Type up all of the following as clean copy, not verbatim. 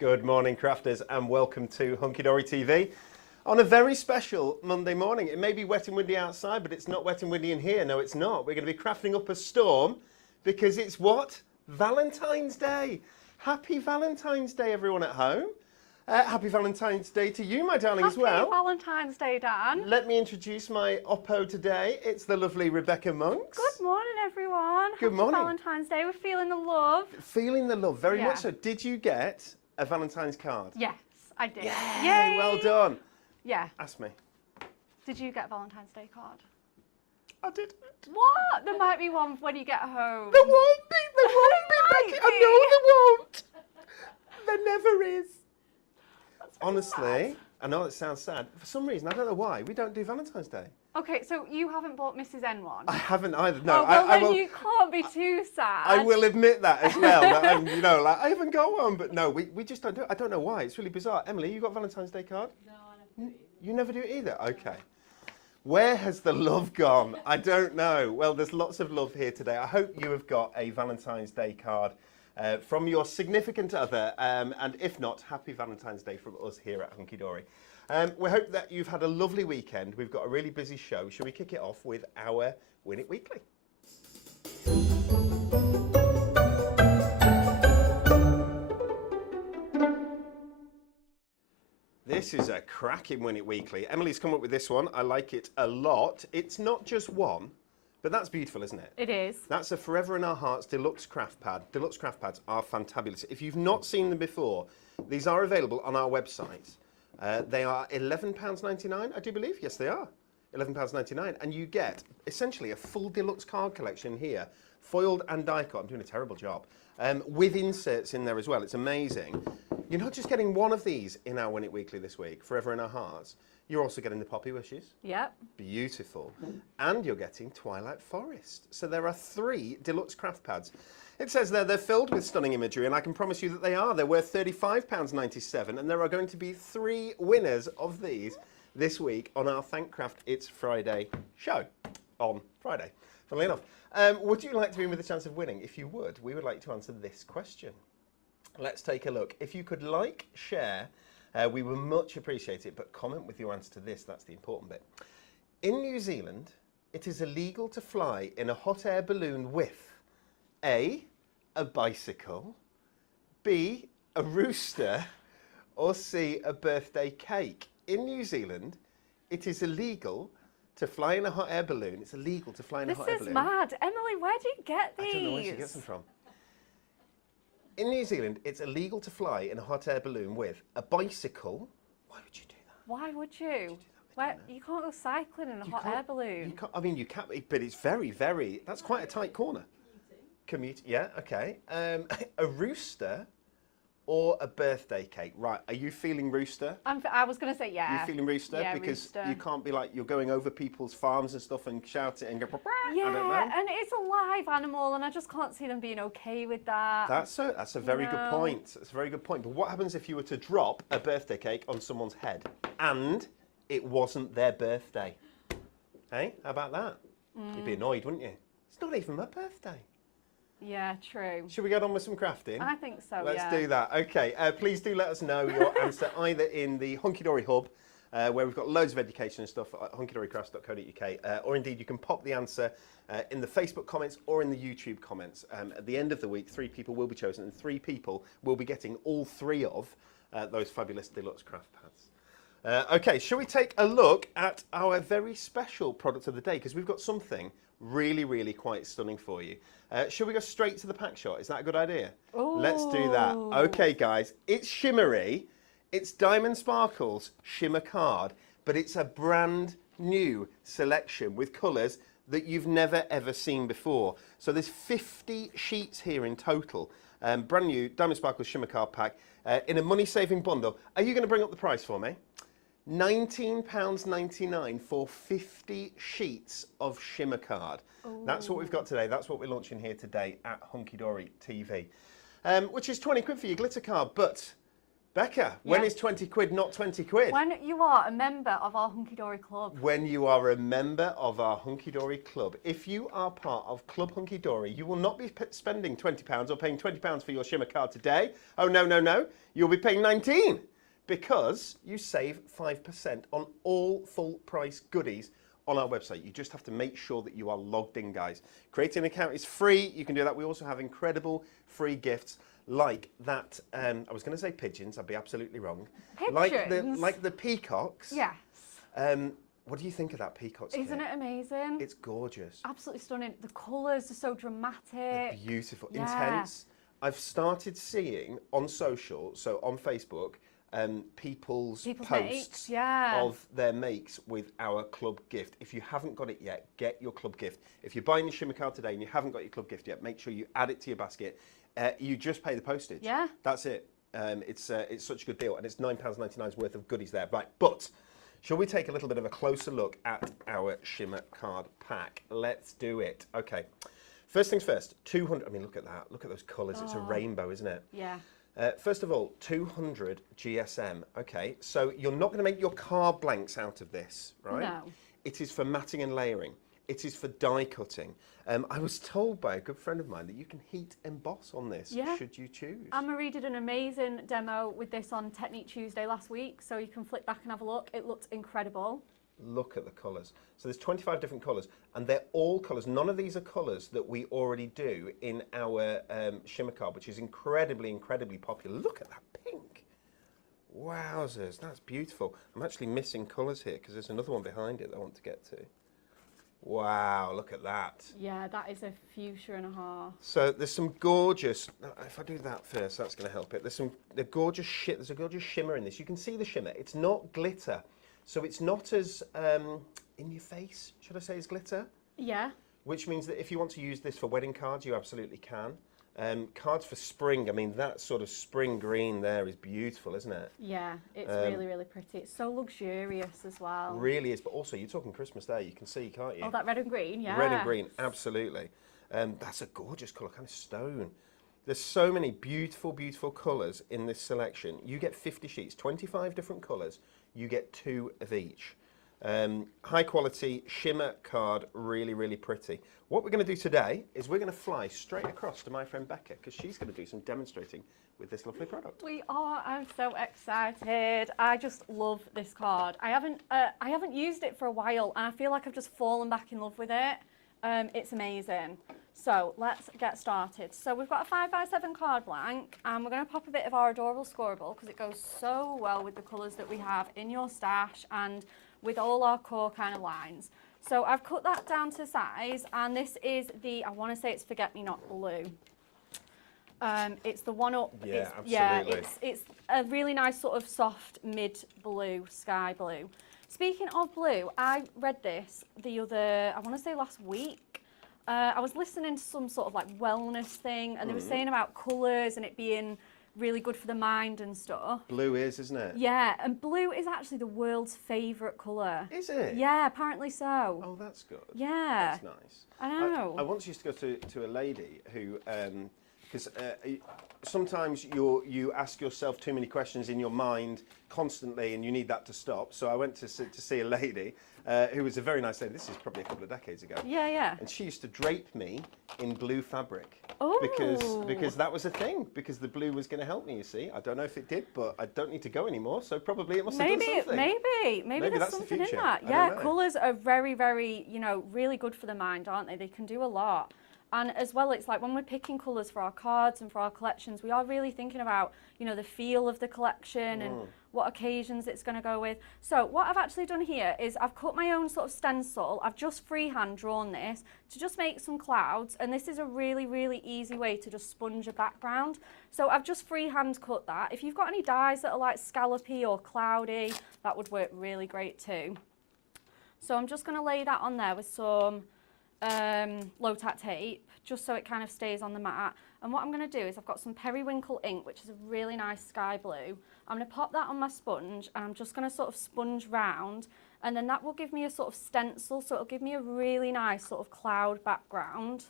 Good morning, crafters, and welcome to Hunky Dory TV on a very special Monday morning. It may be wet and windy outside, but it's not wet and windy in here. No, it's not. We're going to be crafting up a storm because it's what? Valentine's Day. Happy Valentine's Day, everyone at home. Happy Valentine's Day to you, my darling, as well. Happy Valentine's Day, Dan. Let me introduce my oppo today. It's the lovely Rebekah Monks. Good morning, everyone. Good morning. Happy Valentine's Day. We're feeling the love. Feeling the love, very much so. Did you get a Valentine's card? Yes, I did. Yay! Well done. Yeah. Ask me. Did you get a Valentine's Day card? I did. What? There might be one when you get home. There won't be. There won't be, Becky. I know there won't. There never is. Honestly, I know it sounds sad. For some reason, I don't know why, we don't do Valentine's Day. Okay, so you haven't bought Mrs. N one? I haven't either. No, oh, well, I then will. you can't be too sad. I will admit that as well. That I'm, I haven't got one, but no, we just don't do it. I don't know why. It's really bizarre. Emily, you got a Valentine's Day card? No, I never do either. You never do it either? Okay. Where has the love gone? I don't know. Well, there's lots of love here today. I hope you have got a Valentine's Day card from your significant other, and if not, happy Valentine's Day from us here at Hunky Dory. We hope that you've had a lovely weekend. We've got a really busy show. Shall we kick it off with our Win It Weekly? This is a cracking Win It Weekly. Emily's come up with this one. I like it a lot. It's not just one, but that's beautiful, isn't it? It is. That's a Forever in Our Hearts Deluxe Craft Pad. Deluxe Craft Pads are fantabulous. If you've not seen them before, these are available on our website. They are £11.99, I do believe. Yes, they are. £11.99. And you get essentially a full deluxe card collection here, foiled and die cut. I'm doing a terrible job. With inserts in there as well. It's amazing. You're not just getting one of these in our Win It Weekly this week, Forever in Our Hearts. You're also getting the Poppy Wishes. Yep. Beautiful. And you're getting Twilight Forest. So there are 3 deluxe craft pads. It says there they're filled with stunning imagery, and I can promise you that they are. They're worth £35.97, and there are going to be 3 winners of these this week on our Thankcraft It's Friday show on Friday. Funnily enough. Would you like to be in with a chance of winning? If you would, we would like to answer this question. Let's take a look. If you could like, share, we would much appreciate it, but comment with your answer to this. That's the important bit. In New Zealand, it is illegal to fly in a hot air balloon with A, a bicycle, B, a rooster, or C, a birthday cake. In New Zealand, it is illegal to fly in a hot air balloon. It's illegal to fly in a hot air balloon. This is mad. Emily, where do you get these? I don't know where she gets them from. In New Zealand, it's illegal to fly in a hot air balloon with a bicycle. Why would you do that? Why would you? You can't go cycling in a hot air balloon. You can't, I mean, you can, but it's very, very, that's quite a tight corner. Commuting, yeah, okay. A rooster or a birthday cake? Right, are you feeling rooster? I was going to say yeah. Are you feeling rooster? Yeah, because rooster. You can't be like, you're going over people's farms and stuff and shout it and go, yeah, I don't know. And it's a live animal, and I just can't see them being okay with that. That's a very good point. That's a very good point. But what happens if you were to drop a birthday cake on someone's head and it wasn't their birthday? Hey, how about that? You'd be annoyed, wouldn't you? It's not even my birthday. Yeah, true. Should we get on with some crafting? I think so, Let's do that. Okay, please do let us know your answer either in the Hunky Dory Hub, where we've got loads of education and stuff at hunkydorycrafts.co.uk, or indeed you can pop the answer in the Facebook comments or in the YouTube comments. At the end of the week, 3 people will be chosen, and 3 people will be getting all 3 of those fabulous deluxe craft pads. Okay, shall we take a look at our very special product of the day, because we've got something really, really quite stunning for you. Shall we go straight to the pack shot? Is that a good idea? Ooh. Let's do that. Okay, guys, it's shimmery. It's Diamond Sparkle's Shimmer card, but it's a brand new selection with colours that you've never ever seen before. So there's 50 sheets here in total. Brand new Diamond Sparkle's Shimmer card pack in a money-saving bundle. Are you going to bring up the price for me? £19.99 for 50 sheets of Shimmer card. Ooh. That's what we've got today. That's what we're launching here today at Hunky Dory TV, which is 20 quid for your glitter card. But Becca, when Yeah. is 20 quid not 20 quid? When you are a member of our Hunky Dory Club. When you are a member of our Hunky Dory Club. If you are part of Club Hunky Dory, you will not be spending £20 or paying £20 for your Shimmer card today. Oh, no, no, no. You'll be paying 19 because you save 5% on all full price goodies on our website. You just have to make sure that you are logged in, guys. Creating an account is free. You can do that. We also have incredible free gifts like that. I was going to say pigeons. I'd be absolutely wrong. Pigeons? Like the peacocks. Yes. What do you think of that peacock skin? Isn't it amazing? It's gorgeous. Absolutely stunning. The colours are so dramatic. Beautiful, Yeah. intense. I've started seeing on social, so on Facebook, people's posts makes, yeah. of their makes with our club gift. If you haven't got it yet, get your club gift. If you're buying your Shimmer card today and you haven't got your club gift yet, make sure you add it to your basket. You just pay the postage. Yeah. That's it. It's such a good deal, and it's £9.99 worth of goodies there. Right, but shall we take a little bit of a closer look at our Shimmer card pack? Let's do it. Okay. First things first, 200, I mean, look at that. Look at those colours. It's a rainbow, isn't it? Yeah. First of all, 200 GSM. Okay, so you're not going to make your card blanks out of this, right? No. It is for matting and layering. It is for die cutting. I was told by a good friend of mine that you can heat emboss on this, should you choose. Anne-Marie did an amazing demo with this on Technique Tuesday last week, so you can flick back and have a look. It looked incredible. Look at the colours. So there's 25 different colours, and they're all colours. None of these are colours that we already do in our Shimmer card, which is incredibly, incredibly popular. Look at that pink. Wowzers, that's beautiful. I'm actually missing colours here because there's another one behind it that I want to get to. Wow, look at that. Yeah, that is a fuchsia and a half. So there's some gorgeous, if I do that first, that's going to help it. There's a gorgeous shimmer in this. You can see the shimmer. It's not glitter. So it's not as in your face, should I say, as glitter? Yeah. Which means that if you want to use this for wedding cards, you absolutely can. Cards for spring, I mean, that sort of spring green there is beautiful, isn't it? Yeah, it's really, really pretty. It's so luxurious as well. Really is, but also you're talking Christmas there, you can see, can't you? Oh, that red and green, yeah. Red and green, absolutely. That's a gorgeous colour, kind of stone. There's so many beautiful, beautiful colours in this selection. You get 50 sheets, 25 different colours. You get 2 of each. High quality Shimmer card, really, really pretty. What we're going to do today is we're going to fly straight across to my friend Becca because she's going to do some demonstrating with this lovely product. We are. I'm so excited. I just love this card. I haven't used it for a while, and I feel like I've just fallen back in love with it. It's amazing. So let's get started. So we've got a 5x7 card blank, and we're going to pop a bit of our adorable scoreable because it goes so well with the colours that we have in your stash and with all our core kind of lines. So I've cut that down to size, and this is the, I want to say it's Forget Me Not blue. It's the one up. Yeah, absolutely. It's a really nice sort of soft mid blue, sky blue. Speaking of blue, I read this the other, I want to say last week. I was listening to some sort of like wellness thing, and they were saying about colours and it being really good for the mind and stuff. Blue is, isn't it? Yeah, and blue is actually the world's favourite colour. Is it? Yeah, apparently so. Oh, that's good. Yeah. That's nice. I know. I once used to go to a lady who, because sometimes you ask yourself too many questions in your mind constantly and you need that to stop. So I went to see a lady who was a very nice lady. This is probably a couple of decades ago. Yeah, yeah. And she used to drape me in blue fabric. Oh. Because that was a thing. Because the blue was going to help me, you see. I don't know if it did, but I don't need to go anymore. So probably it must have done something. Maybe there's that's something the in future. that. I Yeah, don't know. colours are very, very, really good for the mind, aren't they? They can do a lot. And as well, it's like when we're picking colours for our cards and for our collections, we are really thinking about, the feel of the collection and what occasions it's going to go with. So what I've actually done here is I've cut my own sort of stencil. I've just freehand drawn this to just make some clouds. And this is a really, really easy way to just sponge a background. So I've just freehand cut that. If you've got any dies that are like scallopy or cloudy, that would work really great too. So I'm just going to lay that on there with some low-tack tape, just so it kind of stays on the mat. And what I'm going to do is I've got some periwinkle ink, which is a really nice sky blue. I'm going to pop that on my sponge, and I'm just going to sort of sponge round, and then that will give me a sort of stencil, so it'll give me a really nice sort of cloud background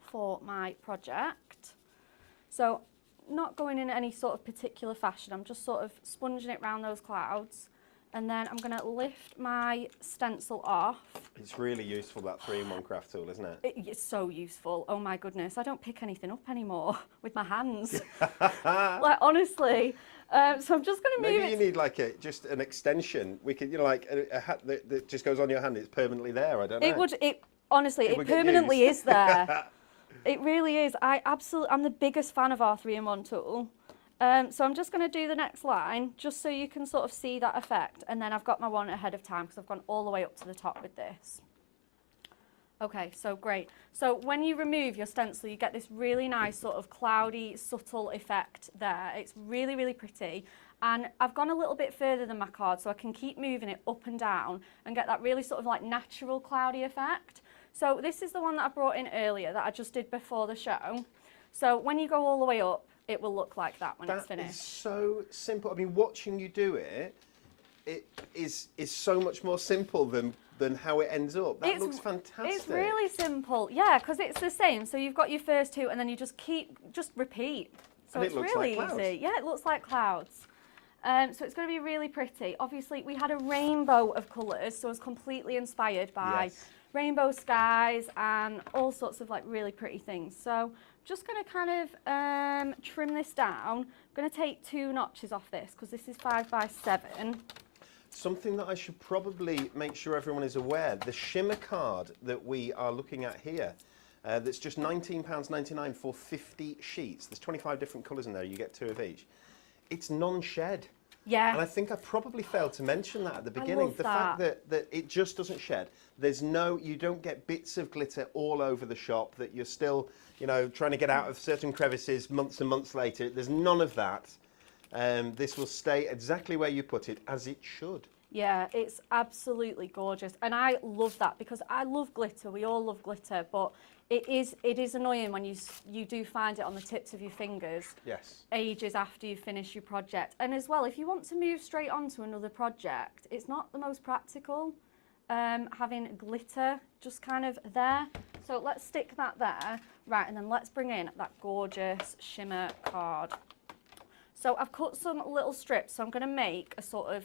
for my project. So not going in any sort of particular fashion. I'm just sort of sponging it around those clouds. And then I'm going to lift my stencil off. It's really useful, that 3-in-1 craft tool, isn't it? It's so useful. Oh my goodness. I don't pick anything up anymore with my hands. Like, honestly. So I'm just going to move Maybe you need like just an extension. We could, like a hat that just goes on your hand. It's permanently there. I don't know. Honestly, it permanently is there. It really is. I'm the biggest fan of our 3-in-1 tool. So I'm just going to do the next line just so you can sort of see that effect, and then I've got my one ahead of time because I've gone all the way up to the top with this. Okay, so great. So when you remove your stencil, you get this really nice sort of cloudy, subtle effect there. It's really, really pretty. And I've gone a little bit further than my card so I can keep moving it up and down and get that really sort of like natural cloudy effect. So this is the one that I brought in earlier that I just did before the show. So when you go all the way up, it will look like that when it's finished. That is so simple. I mean, watching you do it, it is so much more simple than how it ends up. That looks fantastic. It's really simple, yeah, because it's the same. So you've got your first two, and then you just repeat. So it's really easy. Yeah, it looks like clouds. So it's going to be really pretty. Obviously, we had a rainbow of colours, so I was completely inspired by rainbow skies and all sorts of like really pretty things. So just going to kind of trim this down. I'm going to take 2 notches off this because this is 5x7. Something that I should probably make sure everyone is aware, the Shimmer card that we are looking at here, that's just £19.99 for 50 sheets. There's 25 different colours in there, you get 2 of each. It's non-shed. Yeah. And I think I probably failed to mention that at the beginning. The fact that it just doesn't shed. You don't get bits of glitter all over the shop that you're still, trying to get out of certain crevices months and months later. There's none of that. This will stay exactly where you put it, as it should. Yeah, it's absolutely gorgeous. And I love that because I love glitter. We all love glitter, but it is annoying when you do find it on the tips of your fingers. Yes. Ages after you finish your project. And as well, if you want to move straight on to another project, it's not the most practical having glitter just kind of there. So let's stick that there. Right, and then let's bring in that gorgeous Shimmer card. So I've cut some little strips, so I'm going to make a sort of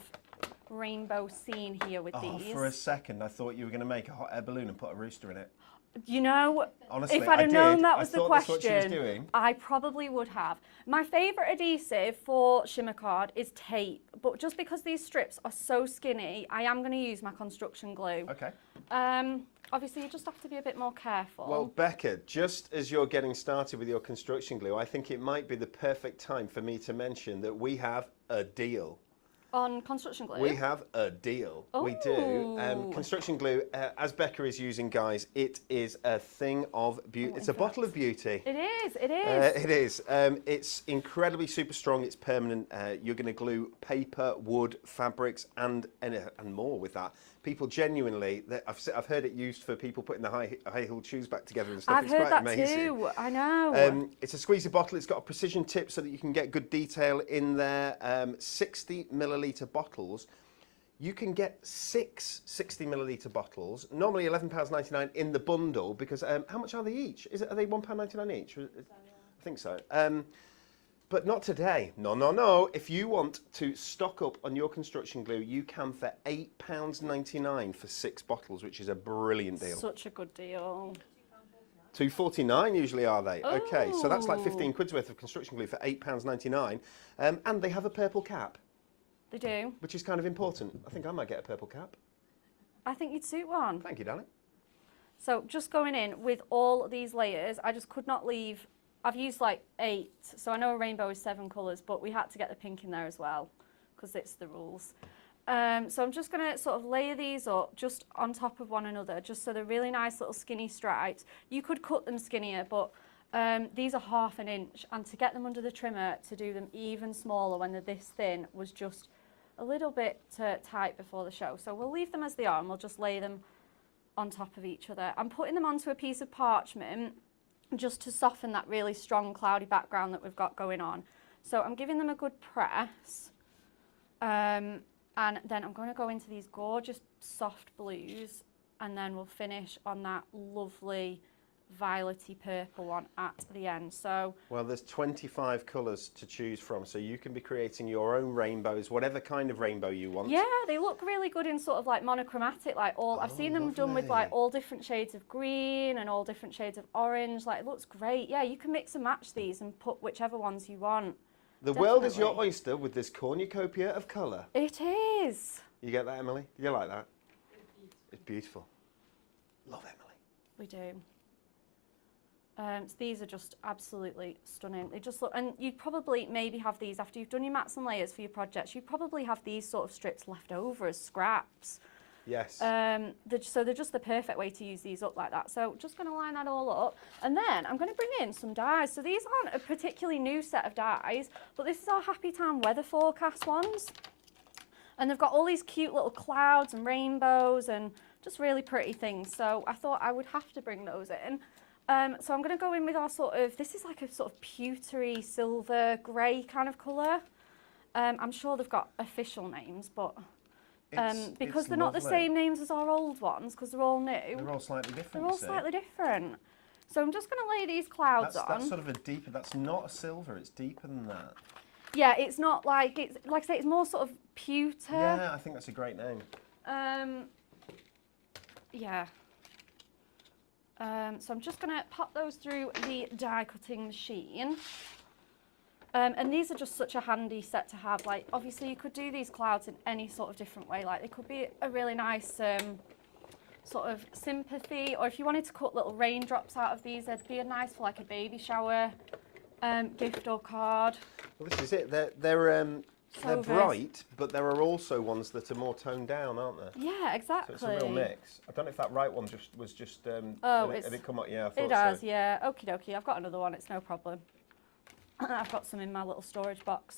rainbow scene here with these. For a second, I thought you were going to make a hot air balloon and put a rooster in it. Honestly, if I'd have known that was the question, I probably would have. My favourite adhesive for Shimmer card is tape, but just because these strips are so skinny, I am going to use my construction glue. Okay. Obviously, you just have to be a bit more careful. Well, Becca, just as you're getting started with your construction glue, I think it might be the perfect time for me to mention that we have a deal. On construction glue? We have a deal. Ooh. We do. Construction glue, as Becca is using, guys, it is a thing of beauty. It's a bottle of beauty. It is, it is. It is. It's incredibly super strong. It's permanent. You're going to glue paper, wood, fabrics, and more with that. People genuinely, I've heard it used for people putting the high-heeled shoes back together and stuff. I've heard that too. I know. It's a squeezy bottle. It's got a precision tip so that you can get good detail in there. 60 millilitre bottles. You can get 6 60 millilitre bottles. Normally £11.99 in the bundle because how much are they each? Are they £1.99 each? I think so. But not today. No. If you want to stock up on your construction glue, you can for £8.99 for 6 bottles, which is a brilliant deal. Such a good deal. £2.49 usually, are they? Ooh. Okay, so that's like 15 quid's worth of construction glue for £8.99. And they have a purple cap. They do. Which is kind of important. I think I might get a purple cap. I think you'd suit one. Thank you, darling. So just going in with all these layers, I just could not leave. I've used like 8, so I know a rainbow is 7 colours, but we had to get the pink in there as well, because it's the rules. So I'm just going to sort of layer these up just on top of one another, just so they're really nice little skinny stripes. You could cut them skinnier, but these are ½ an inch, and to get them under the trimmer to do them even smaller when they're this thin was just a little bit tight before the show. So we'll leave them as they are, and we'll just lay them on top of each other. I'm putting them onto a piece of parchment just to soften that really strong cloudy background that we've got going on. So I'm giving them a good press, and then I'm going to go into these gorgeous soft blues, and then we'll finish on that lovely violety purple one at the end. So well, there's 25 colours to choose from, so you can be creating your own rainbows, whatever kind of rainbow you want. yeah, they look really good in sort of like monochromatic, like all, I've seen them done with like lovely. all different shades of green and all different shades of orange. Like, it looks great. Yeah, you can mix and match these and put whichever ones you want. The world is your Definitely. oyster with this cornucopia of colour. It is. You get that, Emily? You like that? It's beautiful. Love Emily. We do. So these are just absolutely stunning. They just look, and you'd probably maybe have these after you've done your mats and layers for your projects. You'd probably have these sort of strips left over as scraps. Yes. So they're just the perfect way to use these up like that. So just going to line that all up, and then I'm going to bring in some dies. So these aren't a particularly new set of dies, but this is our Happy Time weather forecast ones. And they've got all these cute little clouds and rainbows and just really pretty things. So I thought I would have to bring those in. So I'm going to go in with our sort of, this is like a sort of pewtery, silver, grey kind of colour. I'm sure they've got official names, but because it's they're not the lovely. same names as our old ones, because they're all new, They're all slightly different. they're all you see. slightly different. So I'm just going to lay these clouds on. That's sort of a deeper, that's not a silver, it's deeper than that. Yeah, it's not like, it's like I say, it's more sort of pewter. Yeah, I think that's a great name. Yeah. So I'm just going to pop those through the die cutting machine. And these are just such a handy set to have. Like, obviously you could do these clouds in any sort of different way. Like, they could be a really nice sort of sympathy, or if you wanted to cut little raindrops out of these, they'd be nice for like a baby shower gift or card. Well, this is it. They're So bright, but there are also ones that are more toned down, aren't there? Yeah, So exactly. it's a real mix. I don't know if that right one was just. Oh, had it come up? Yeah, I thought It does, so. yeah. Okie dokie. I've got another one. It's no problem. I've got some in my little storage box.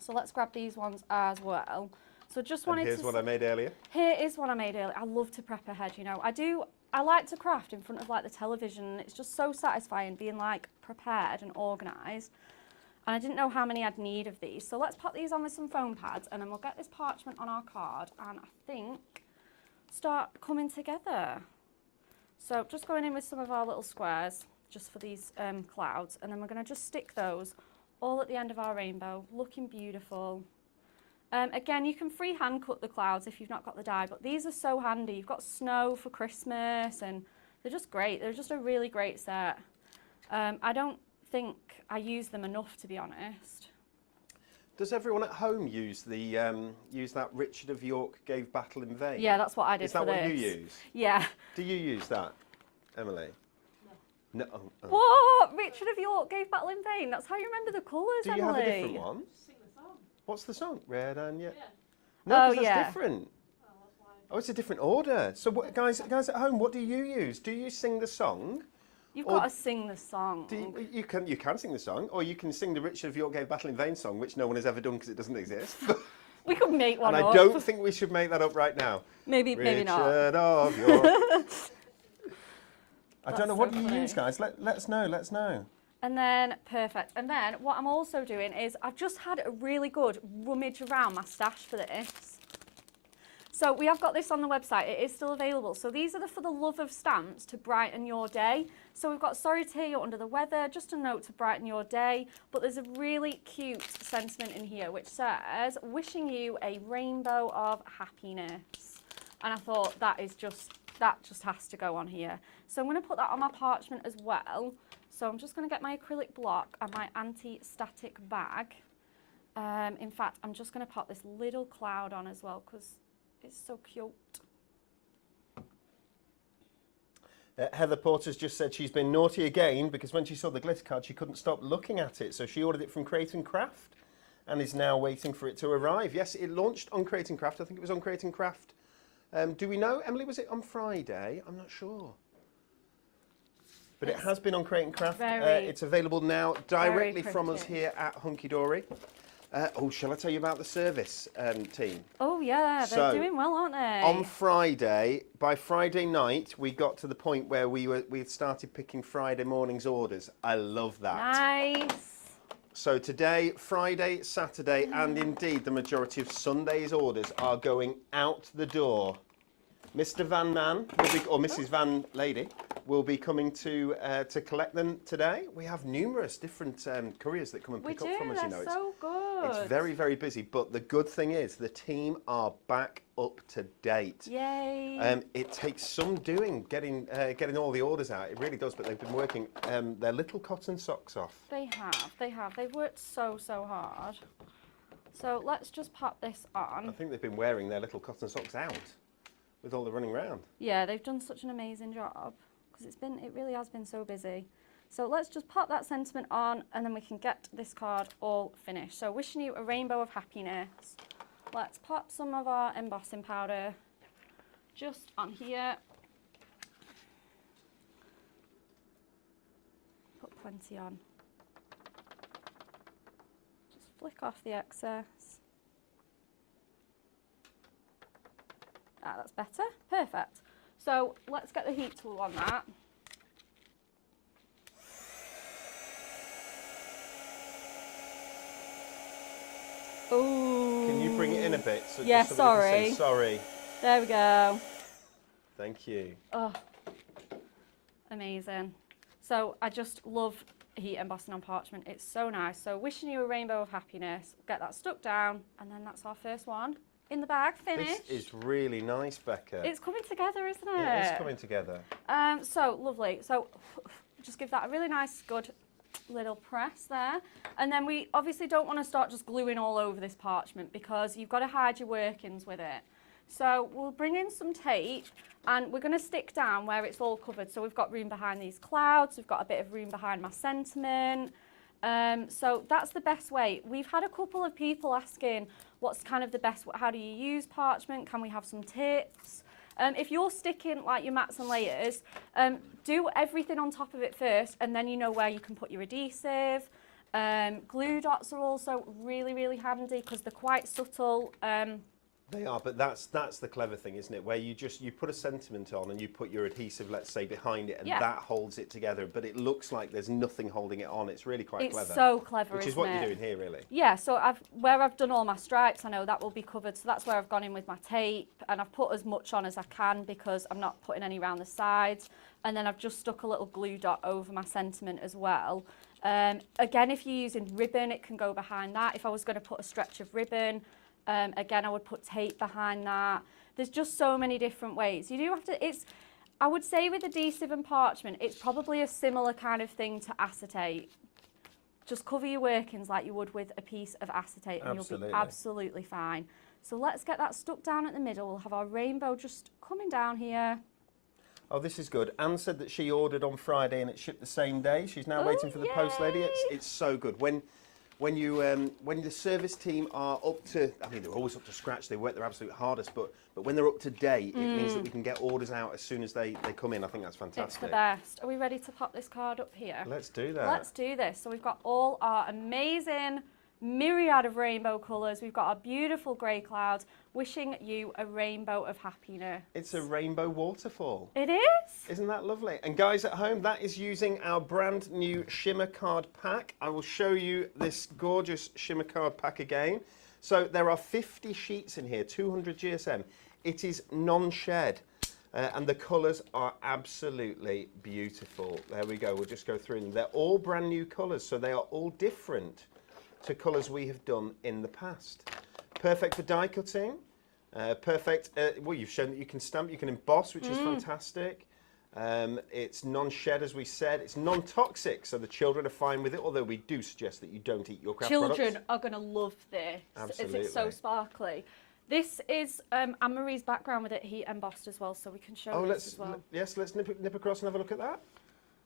So let's grab these ones as well. So just And wanted here's to. what I made earlier. Here is one I made earlier. I love to prep ahead, you know. I like to craft in front of like the television. It's just so satisfying being like prepared and organised. And I didn't know how many I'd need of these. So let's pop these on with some foam pads, and then we'll get this parchment on our card and I think start coming together. So just going in with some of our little squares just for these clouds, and then we're going to just stick those all at the end of our rainbow, looking beautiful. Again, you can freehand cut the clouds if you've not got the die, but these are so handy. You've got snow for Christmas and they're just great. They're just a really great set. I don't think I use them enough, to be honest. Does everyone at home use that Richard of York gave battle in vain? Yeah, that's what I did Is that for what this. you use? Yeah. Do you use that, Emily? No. No. Oh. What? Richard of York gave battle in vain? That's how you remember the colours, Do you Emily. have a different one? Sing the song. What's the song? Red and yet. Yeah. No, 'cause Oh, that's yeah. different. Oh, that's why. Oh, it's a different order. So, what, guys at home, what do you use? Do you sing the song? You've Or got to sing the song. You can sing the song, or you can sing the Richard of York gave battle in vain song, which no one has ever done because it doesn't exist. We could make one And up. I don't think we should make that up right now. Maybe not. Richard of York. I don't know, That's what so do you funny. use, guys? Let us know. And then, perfect. And then what I'm also doing is I've just had a really good rummage around my stash for this. So we have got this on the website. It is still available. So these are for the love of stamps to brighten your day. So we've got sorry to hear you're under the weather, just a note to brighten your day. But there's a really cute sentiment in here which says, wishing you a rainbow of happiness. And I thought that just has to go on here. So I'm going to put that on my parchment as well. So I'm just going to get my acrylic block and my anti-static bag. In fact, I'm just going to pop this little cloud on as well because it's so cute. Heather Porter's just said she's been naughty again because when she saw the glitter card, she couldn't stop looking at it. So she ordered it from Create and Craft and is now waiting for it to arrive. Yes, it launched on Create and Craft. I think it was on Create and Craft. Do we know, Emily, was it on Friday? I'm not sure. But it has been on Create and Craft. It's available now directly from us here at Hunky Dory. Shall I tell you about the service team? Oh yeah, they're doing well, aren't they? On Friday, by Friday night, we got to the point where we had started picking Friday morning's orders. I love that. Nice. So today, Friday, Saturday, and indeed the majority of Sunday's orders are going out the door Mr. Van Man will be, or Mrs. Van Lady will be coming to collect them today. We have numerous different couriers that come and pick up from us. You know, they're so good. it's very, very busy. But the good thing is the team are back up to date. Yay! It takes some doing getting all the orders out. It really does. But they've been working their little cotton socks off. They have. They've worked so hard. So let's just pop this on. I think they've been wearing their little cotton socks out with all the running around. Yeah, they've done such an amazing job because it really has been so busy. So let's just pop that sentiment on and then we can get this card all finished. So wishing you a rainbow of happiness. Let's pop some of our embossing powder just on here. Put plenty on. Just flick off the excess. Ah, that's better. Perfect. So let's get the heat tool on that. Ooh. Can you bring it in a bit? So Yeah, just somebody can sorry. say sorry. There we go. Thank you. Oh, amazing. So I just love heat embossing on parchment. It's so nice. So wishing you a rainbow of happiness. Get that stuck down and then that's our first one. In the bag, finished. This is really nice, Becca. It's coming together, isn't it? It is coming together. So lovely. So just give that a really nice, good little press there. And then we obviously don't want to start just gluing all over this parchment because you've got to hide your workings with it. So we'll bring in some tape and we're going to stick down where it's all covered. So we've got room behind these clouds. We've got a bit of room behind my sentiment. So that's the best way. We've had a couple of people asking what's kind of the best, how do you use parchment? Can we have some tips? If you're sticking like your mats and layers, do everything on top of it first and then you know where you can put your adhesive. Glue dots are also really handy because they're quite subtle. They are, but that's the clever thing, isn't it? Where you put a sentiment on and you put your adhesive, let's say, behind it, and that holds it together. But it looks like there's nothing holding it on. It's really quite clever. It's so clever, which is what you're doing here, really. Yeah. So where I've done all my stripes, I know that will be covered. So that's where I've gone in with my tape, and I've put as much on as I can because I'm not putting any around the sides. And then I've just stuck a little glue dot over my sentiment as well. Again, if you're using ribbon, it can go behind that. If I was going to put a stretch of ribbon. Again, I would put tape behind that. There's just so many different ways. You do have to, I would say with adhesive and parchment, it's probably a similar kind of thing to acetate. Just cover your workings like you would with a piece of acetate and you'll be absolutely fine. So let's get that stuck down at the middle. We'll have our rainbow just coming down here. Oh, this is good. Anne said that she ordered on Friday and it shipped the same day. She's now waiting for the post lady. It's so good. When the service team are up to, I mean, they're always up to scratch, they work their absolute hardest, but when they're up to date, it means that we can get orders out as soon as they come in. I think that's fantastic. It's the best. Are we ready to pop this card up here? Let's do that. Let's do this. So we've got all our amazing myriad of rainbow colours. We've got our beautiful grey clouds. Wishing you a rainbow of happiness. It's a rainbow waterfall. It is? Isn't that lovely? And guys at home, that is using our brand new Shimmer card pack. I will show you this gorgeous Shimmer card pack again. So there are 50 sheets in here, 200 GSM. It is non-shed. And the colours are absolutely beautiful. There we go, we'll just go through them. They're all brand new colours, so they are all different to colours we have done in the past. Perfect for die cutting, perfect, well, you've shown that you can stamp, you can emboss, which is fantastic. It's non-shed, as we said. It's non-toxic, so the children are fine with it, although we do suggest that you don't eat your craft products. Children are going to love this. Absolutely. It's so sparkly. This is Anne-Marie's background with it heat embossed as well, so we can show this as well. Yes, let's nip across and have a look at that.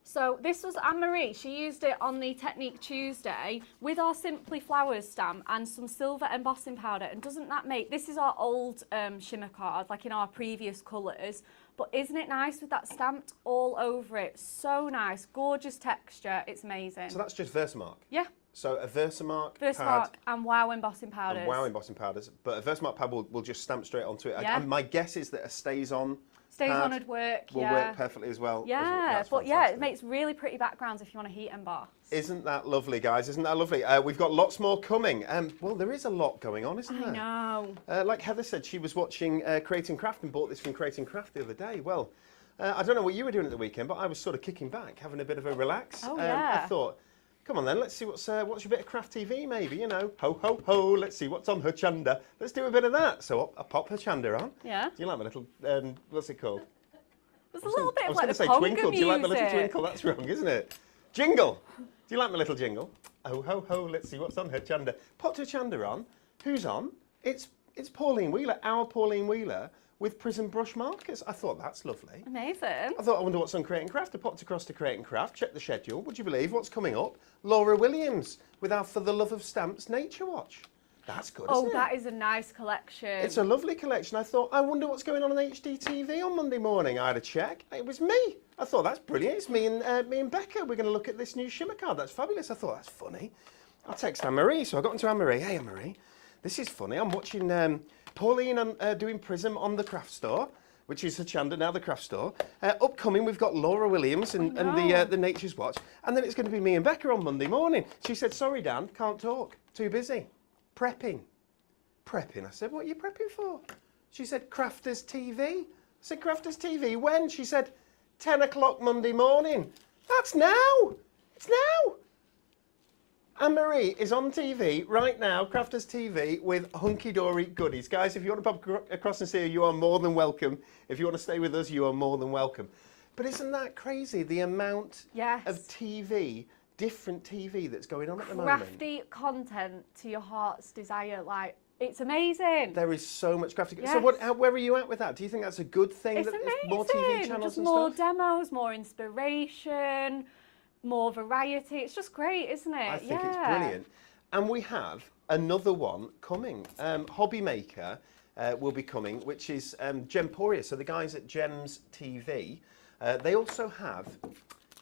So this was Anne-Marie. She used it on the Technique Tuesday with our Simply Flowers stamp and some silver embossing powder. And doesn't that make, this is our old shimmer card, like in our previous colours. But isn't it nice with that stamped all over it? So nice, gorgeous texture. It's amazing. So that's just Versamark? Yeah. So a Versamark pad and Wow embossing powders. And Wow embossing powders. But a Versamark pad will just stamp straight onto it. Yeah. And my guess is that a stays-on Stays pad on at work, will work perfectly as well. Yeah, That's but yeah, it fantastic. makes really pretty backgrounds if you want to heat emboss. Isn't that lovely, guys? Isn't that lovely? We've got lots more coming. Well, there is a lot going on, isn't there? I know. Like Heather said, she was watching Create and Craft and bought this from Create and Craft the other day. Well, I don't know what you were doing at the weekend, but I was sort of kicking back, having a bit of a relax. Oh, yeah. I thought, come on then, let's see what's your bit of craft TV, maybe, you know. Ho, ho, ho, let's see what's on her chanda. Let's do a bit of that. So I pop her chanda on. Yeah. Do you like my little, what's it called? There's a little bit I of was like the going to say conga twinkle. Do you like the little music. twinkle? That's wrong, isn't it? Jingle. Do you like my little jingle? Ho, ho, ho, let's see what's on her chanda. Popped her chanda on. Who's on? It's Pauline Wheeler, our Pauline Wheeler, with Prism Brush Markers. I thought, that's lovely. Amazing. I thought, I wonder what's on Create and Craft. I popped across to Create and Craft, checked the schedule. Would you believe what's coming up? Laura Williams with our For the Love of Stamps Nature Watch. That's good, isn't it? Oh, that is a nice collection. It's a lovely collection. I thought, I wonder what's going on HDTV on Monday morning. I had a check. It was me. I thought, that's brilliant. It's me and Becca. We're going to look at this new Shimmer card. That's fabulous. I thought, that's funny. I'll text Anne-Marie. So I got into Anne-Marie. Hey, Anne-Marie, this is funny. I'm watching Pauline doing Prism on the craft store, which is Chanda now, the craft store. Upcoming, we've got Laura Williams and the Nature's Watch. And then it's going to be me and Becca on Monday morning. She said, sorry, Dan, can't talk. Too busy. Prepping. I said, what are you prepping for? She said, Crafters TV. I said, Crafters TV, when? She said, 10 o'clock Monday morning. That's now. It's now. Anne-Marie is on TV right now, Crafters TV, with hunky-dory goodies. Guys, if you want to pop across and see her, you are more than welcome. If you want to stay with us, you are more than welcome. But isn't that crazy, the amount of TV, different TV that's going on at the moment? Crafty content to your heart's desire, like, it's amazing. There is so much crafty. Yes. So where are you at with that? Do you think that's a good thing? It's that amazing. there's more TV channels just and more stuff? demos, more inspiration, more variety. It's just great, isn't it? I think it's brilliant. And we have another one coming. Hobby Maker will be coming, which is Gemporia. So the guys at Gems TV, they also have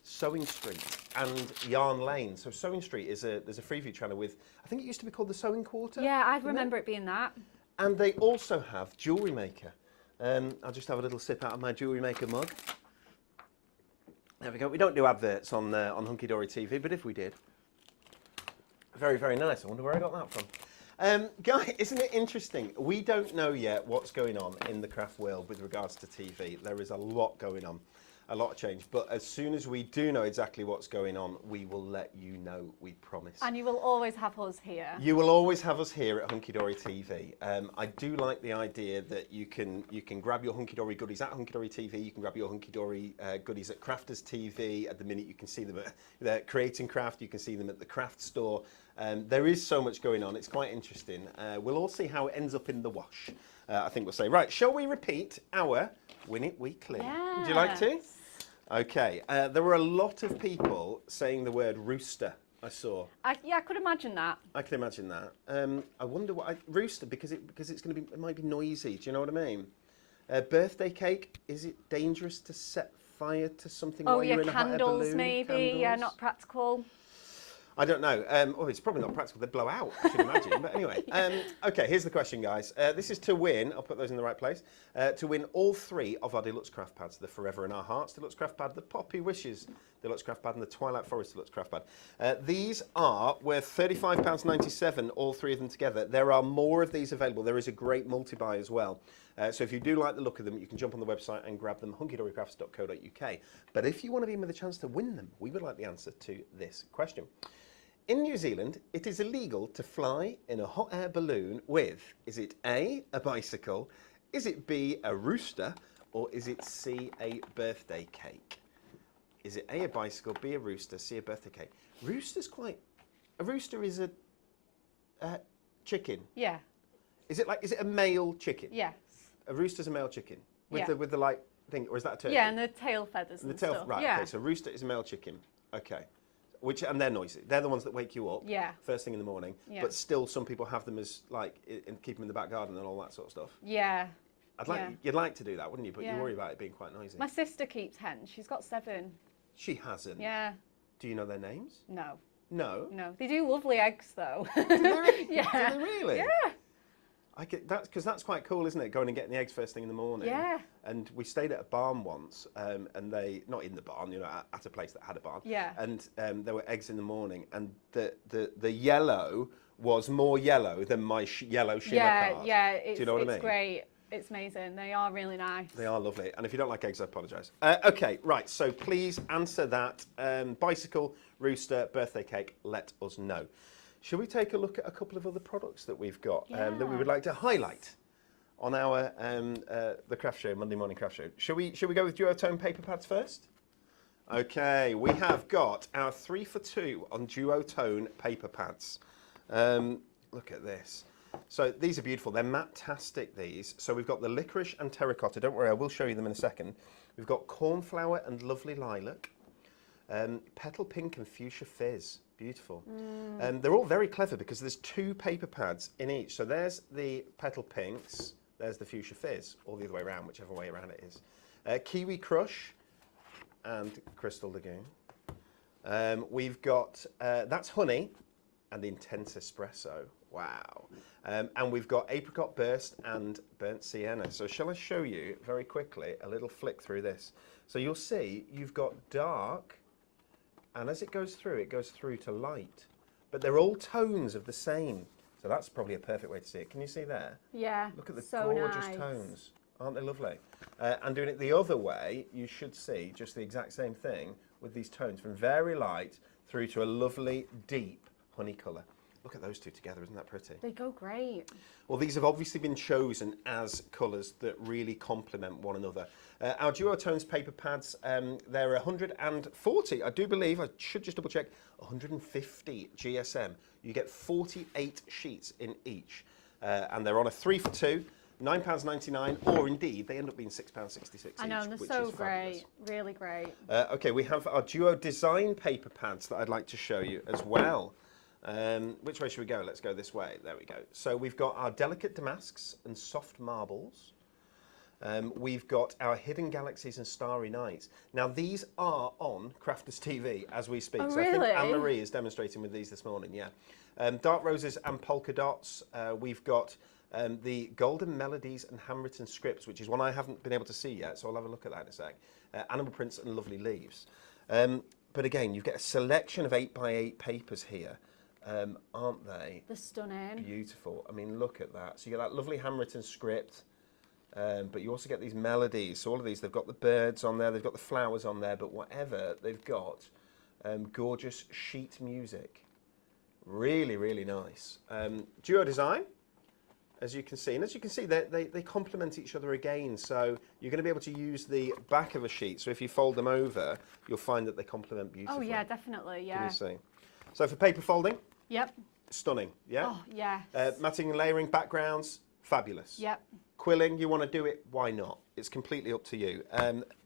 Sewing Street and Yarn Lane. So Sewing Street is there's a Freeview channel with, I think it used to be called the Sewing Quarter. Yeah, I remember it being that. And they also have Jewellery Maker. I'll just have a little sip out of my Jewellery Maker mug. There we go. We don't do adverts on Hunky Dory TV, but if we did, very, very nice. I wonder where I got that from. Guy, isn't it interesting? We don't know yet what's going on in the craft world with regards to TV. There is a lot going on, a lot of change. But as soon as we do know exactly what's going on, we will let you know, we promise. And you will always have us here. You will always have us here at Hunky Dory TV. I do like the idea that you can grab your Hunky Dory goodies at Hunky Dory TV. You can grab your Hunky Dory goodies at Crafters TV. At the minute, you can see them at Create and Craft. You can see them at the craft store. There is so much going on. It's quite interesting. We'll all see how it ends up in the wash. I think we'll say, right, shall we repeat our Win It Weekly? Yes. Would you like to? Okay. There were a lot of people saying the word rooster. I saw. Yeah, I could imagine that. I can imagine that. I wonder what rooster because it's going to be, it might be noisy. Do you know what I mean? Birthday cake. Is it dangerous to set fire to something while you're in a hot air balloon? Candles maybe. Yeah, not practical. I don't know. It's probably not practical. They blow out, I should imagine. But anyway, okay, here's the question, guys. This is to win. I'll put those in the right place. To win all three of our Deluxe Craft Pads, the Forever in Our Hearts Deluxe Craft Pad, the Poppy Wishes Deluxe Craft Pad, and the Twilight Forest Deluxe Craft Pad. These are worth £35.97, all three of them together. There are more of these available. There is a great multi-buy as well. So if you do like the look of them, you can jump on the website and grab them, hunkydorycrafts.co.uk. But if you want to be in with a chance to win them, we would like the answer to this question. In New Zealand, it is illegal to fly in a hot air balloon with, is it A, a bicycle, is it B, a rooster, or is it C, a birthday cake? Is it A, a bicycle, B, a rooster, C, a birthday cake? A rooster is a chicken. Yeah. Is it a male chicken? Yes. A rooster's a male chicken with Yeah. the like thing, or is that a turkey? Yeah, and the tail feathers and stuff. Right, Yeah. okay, so rooster is a male chicken. Okay. And they're noisy. They're the ones that wake you up Yeah. first thing in the morning. Yeah. But still, some people have them as like and keep them in the back garden and all that sort of stuff. Yeah. You'd like to do that, wouldn't you? But Yeah. you worry about it being quite noisy. My sister keeps hens. She's got 7. She hasn't. Yeah. Do you know their names? No. No. No. They do lovely eggs though. Do they really? Yeah. Do they really? Yeah. I get that's because that's quite cool, isn't it? Going and getting the eggs first thing in the morning. Yeah. And we stayed at a barn once, and they not in the barn, at a place that had a barn. Yeah. And there were eggs in the morning, and the yellow was more yellow than my yellow Shimmer card. Yeah. Do you know what I mean? It's great. It's amazing. They are really nice. They are lovely. And if you don't like eggs, I apologise. Okay, right. So please answer that. Bicycle, rooster, birthday cake. Let us know. Shall we take a look at a couple of other products that we've got that we would like to highlight on our the craft show, Monday morning craft show? Shall we go with duotone paper pads first? Okay, we have got our 3 for 2 on duotone paper pads. Look at this. So these are beautiful. They're matte-tastic, these. So we've got the licorice and terracotta. Don't worry, I will show you them in a second. We've got cornflower and lovely lilac. Petal pink and fuchsia fizz. Beautiful. They're all very clever because there's 2 paper pads in each. So there's the petal pinks, there's the fuchsia fizz, or the other way around, whichever way around it is. Kiwi crush and crystal lagoon. We've got, that's honey and intense espresso. Wow. And we've got apricot burst and burnt sienna. So shall I show you very quickly a little flick through this? So you'll see you've got dark, and as it goes through to light. But they're all tones of the same. So that's probably a perfect way to see it. Can you see there? Yeah. Look at the so gorgeous nice. tones. Aren't they lovely? And doing it the other way, you should see just the exact same thing with these tones from very light through to a lovely deep honey colour. Look at those two together, isn't that pretty? They go great. Well, these have obviously been chosen as colours that really complement one another. Our Duotones paper pads, they're 140, I do believe, I should just double check, 150 GSM. You get 48 sheets in each. And they're on a 3 for 2, £9.99, or indeed, they end up being £6.66 I know, each, they're which so is great, really great. Okay, we have our Duo Design paper pads that I'd like to show you as well. Which way should we go? Let's go this way. There we go. So we've got our delicate damasks and soft marbles. We've got our hidden galaxies and starry nights. Now these are on Crafters TV as we speak. Oh, so really? I think Anne-Marie is demonstrating with these this morning. Yeah. Dark roses and polka dots. We've got the golden melodies and handwritten scripts, which is one I haven't been able to see yet. So I'll have a look at that in a sec. Animal prints and lovely leaves. But again, you get a selection of 8x8 papers here. Aren't they? They're stunning. Beautiful. I mean, look at that. So you get that lovely handwritten script, but you also get these melodies. So all of these, they've got the birds on there, they've got the flowers on there, but whatever, they've got gorgeous sheet music. Really, really nice. Duo design, as you can see. And as you can see, they complement each other again. So you're going to be able to use the back of a sheet. So if you fold them over, you'll find that they complement beautifully. Oh, yeah, definitely, yeah. Can you see? So for paper folding, Yep. stunning, yeah? Oh, yes. Matting and layering backgrounds, fabulous. Yep. Quilling, you want to do it, why not? It's completely up to you.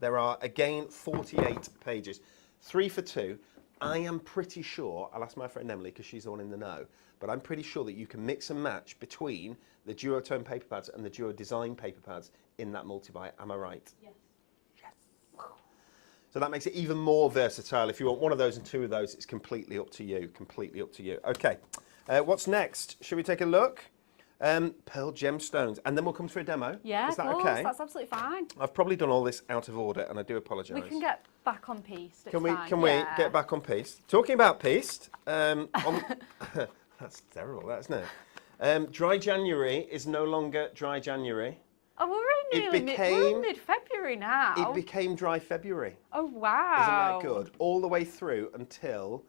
There are, again, 48 pages. 3 for 2. I am pretty sure, I'll ask my friend Emily because she's the one in the know, but I'm pretty sure that you can mix and match between the Duotone paper pads and the Duo Design paper pads in that multi-buy. Am I right? Yes. So that makes it even more versatile. If you want one of those and 2 of those, it's completely up to you. Completely up to you. Okay, what's next? Should we take a look? Pearl gemstones, and then we'll come to a demo. Yeah, is that of course, okay? that's absolutely fine. I've probably done all this out of order, and I do apologise. We can get back on piste. Can we? Fine. Can we Yeah. get back on piste? Talking about piste, that's terrible, that, isn't it? Dry January is no longer dry January. Oh, we're in mid-February now. It became dry February. Oh, wow. Isn't that good? All the way through until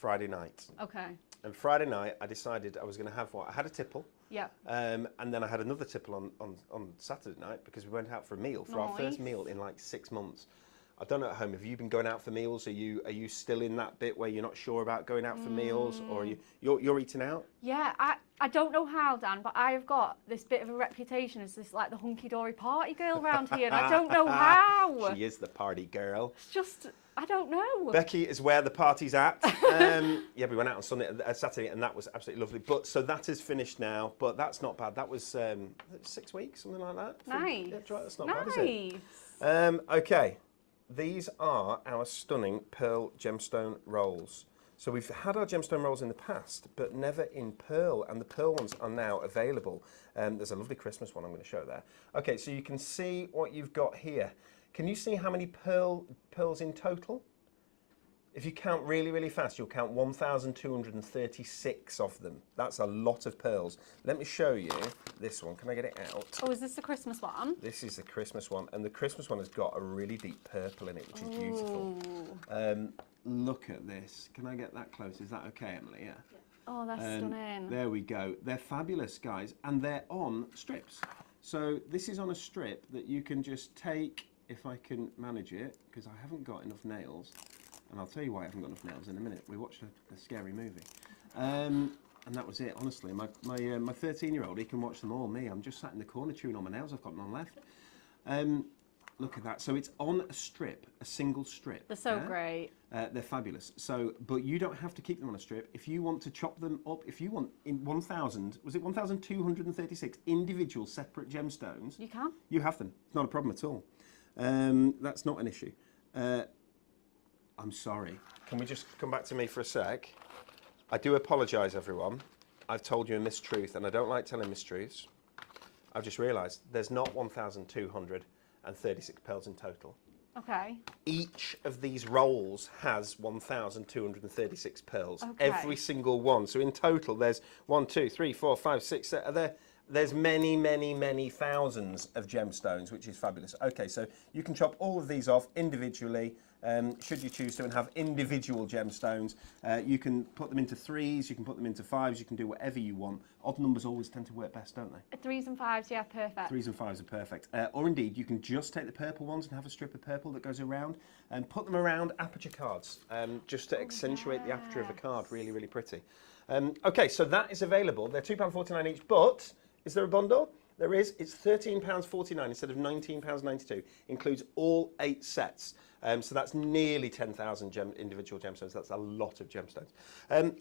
Friday night. Okay. And Friday night, I decided I was going to have what? I had a tipple. Yeah. And then I had another tipple on Saturday night because we went out for a meal, for our first meal in like 6 months. I don't know at home, have you been going out for meals? Are you still in that bit where you're not sure about going out for meals, or you're eating out? Yeah, I don't know how, Dan, but I've got this bit of a reputation as this like the hunky-dory party girl around here, and I don't know how. She is the party girl. It's just, I don't know. Becky is where the party's at. Yeah, we went out on Saturday, and that was absolutely lovely. But so that is finished now, but that's not bad. That was 6 weeks, something like that. Nice. Yeah, that's not bad, is it? Okay. These are our stunning pearl gemstone rolls. So we've had our gemstone rolls in the past, but never in pearl, and the pearl ones are now available. There's a lovely Christmas one I'm going to show there. Okay, so you can see what you've got here. Can you see how many pearls in total? If you count really, really fast, you'll count 1,236 of them. That's a lot of pearls. Let me show you this one. Can I get it out? Oh, is this the Christmas one? This is the Christmas one, and the Christmas one has got a really deep purple in it, which is beautiful. Look at this. Can I get that close? Is that okay, Emily? Yeah. Oh, that's stunning. There we go. They're fabulous, guys, and they're on strips. So this is on a strip that you can just take, if I can manage it, because I haven't got enough nails. And I'll tell you why I haven't got enough nails in a minute. We watched a scary movie. And that was it, honestly. My 13-year-old, he can watch them all. Me, I'm just sat in the corner chewing on my nails. I've got none left. Look at that. So it's on a strip, a single strip. They're so great. They're fabulous. So, but you don't have to keep them on a strip. If you want to chop them up, if you want in 1,236 individual separate gemstones. You can. You have them. It's not a problem at all. That's not an issue. I'm sorry. Can we just come back to me for a sec? I do apologise, everyone. I've told you a mistruth, and I don't like telling mistruths. I've just realised there's not 1,236 pearls in total. Okay. Each of these rolls has 1,236 pearls. Okay. Every single one. So in total, there's 1, 2, 3, 4, 5, 6. There's many, many, many thousands of gemstones, which is fabulous. Okay, so you can chop all of these off individually, should you choose to, and have individual gemstones. You can put them into 3s, you can put them into 5s, you can do whatever you want. Odd numbers always tend to work best, don't they? 3s and 5s, yeah, perfect. 3s and 5s are perfect. Or indeed, you can just take the purple ones and have a strip of purple that goes around and put them around aperture cards, just to accentuate the aperture of a card. Really, really pretty. Okay, so that is available. They're £2.49 each, but is there a bundle? There is. It's £13.49 instead of £19.92. Includes all 8 sets. So that's nearly 10,000 individual gemstones. That's a lot of gemstones.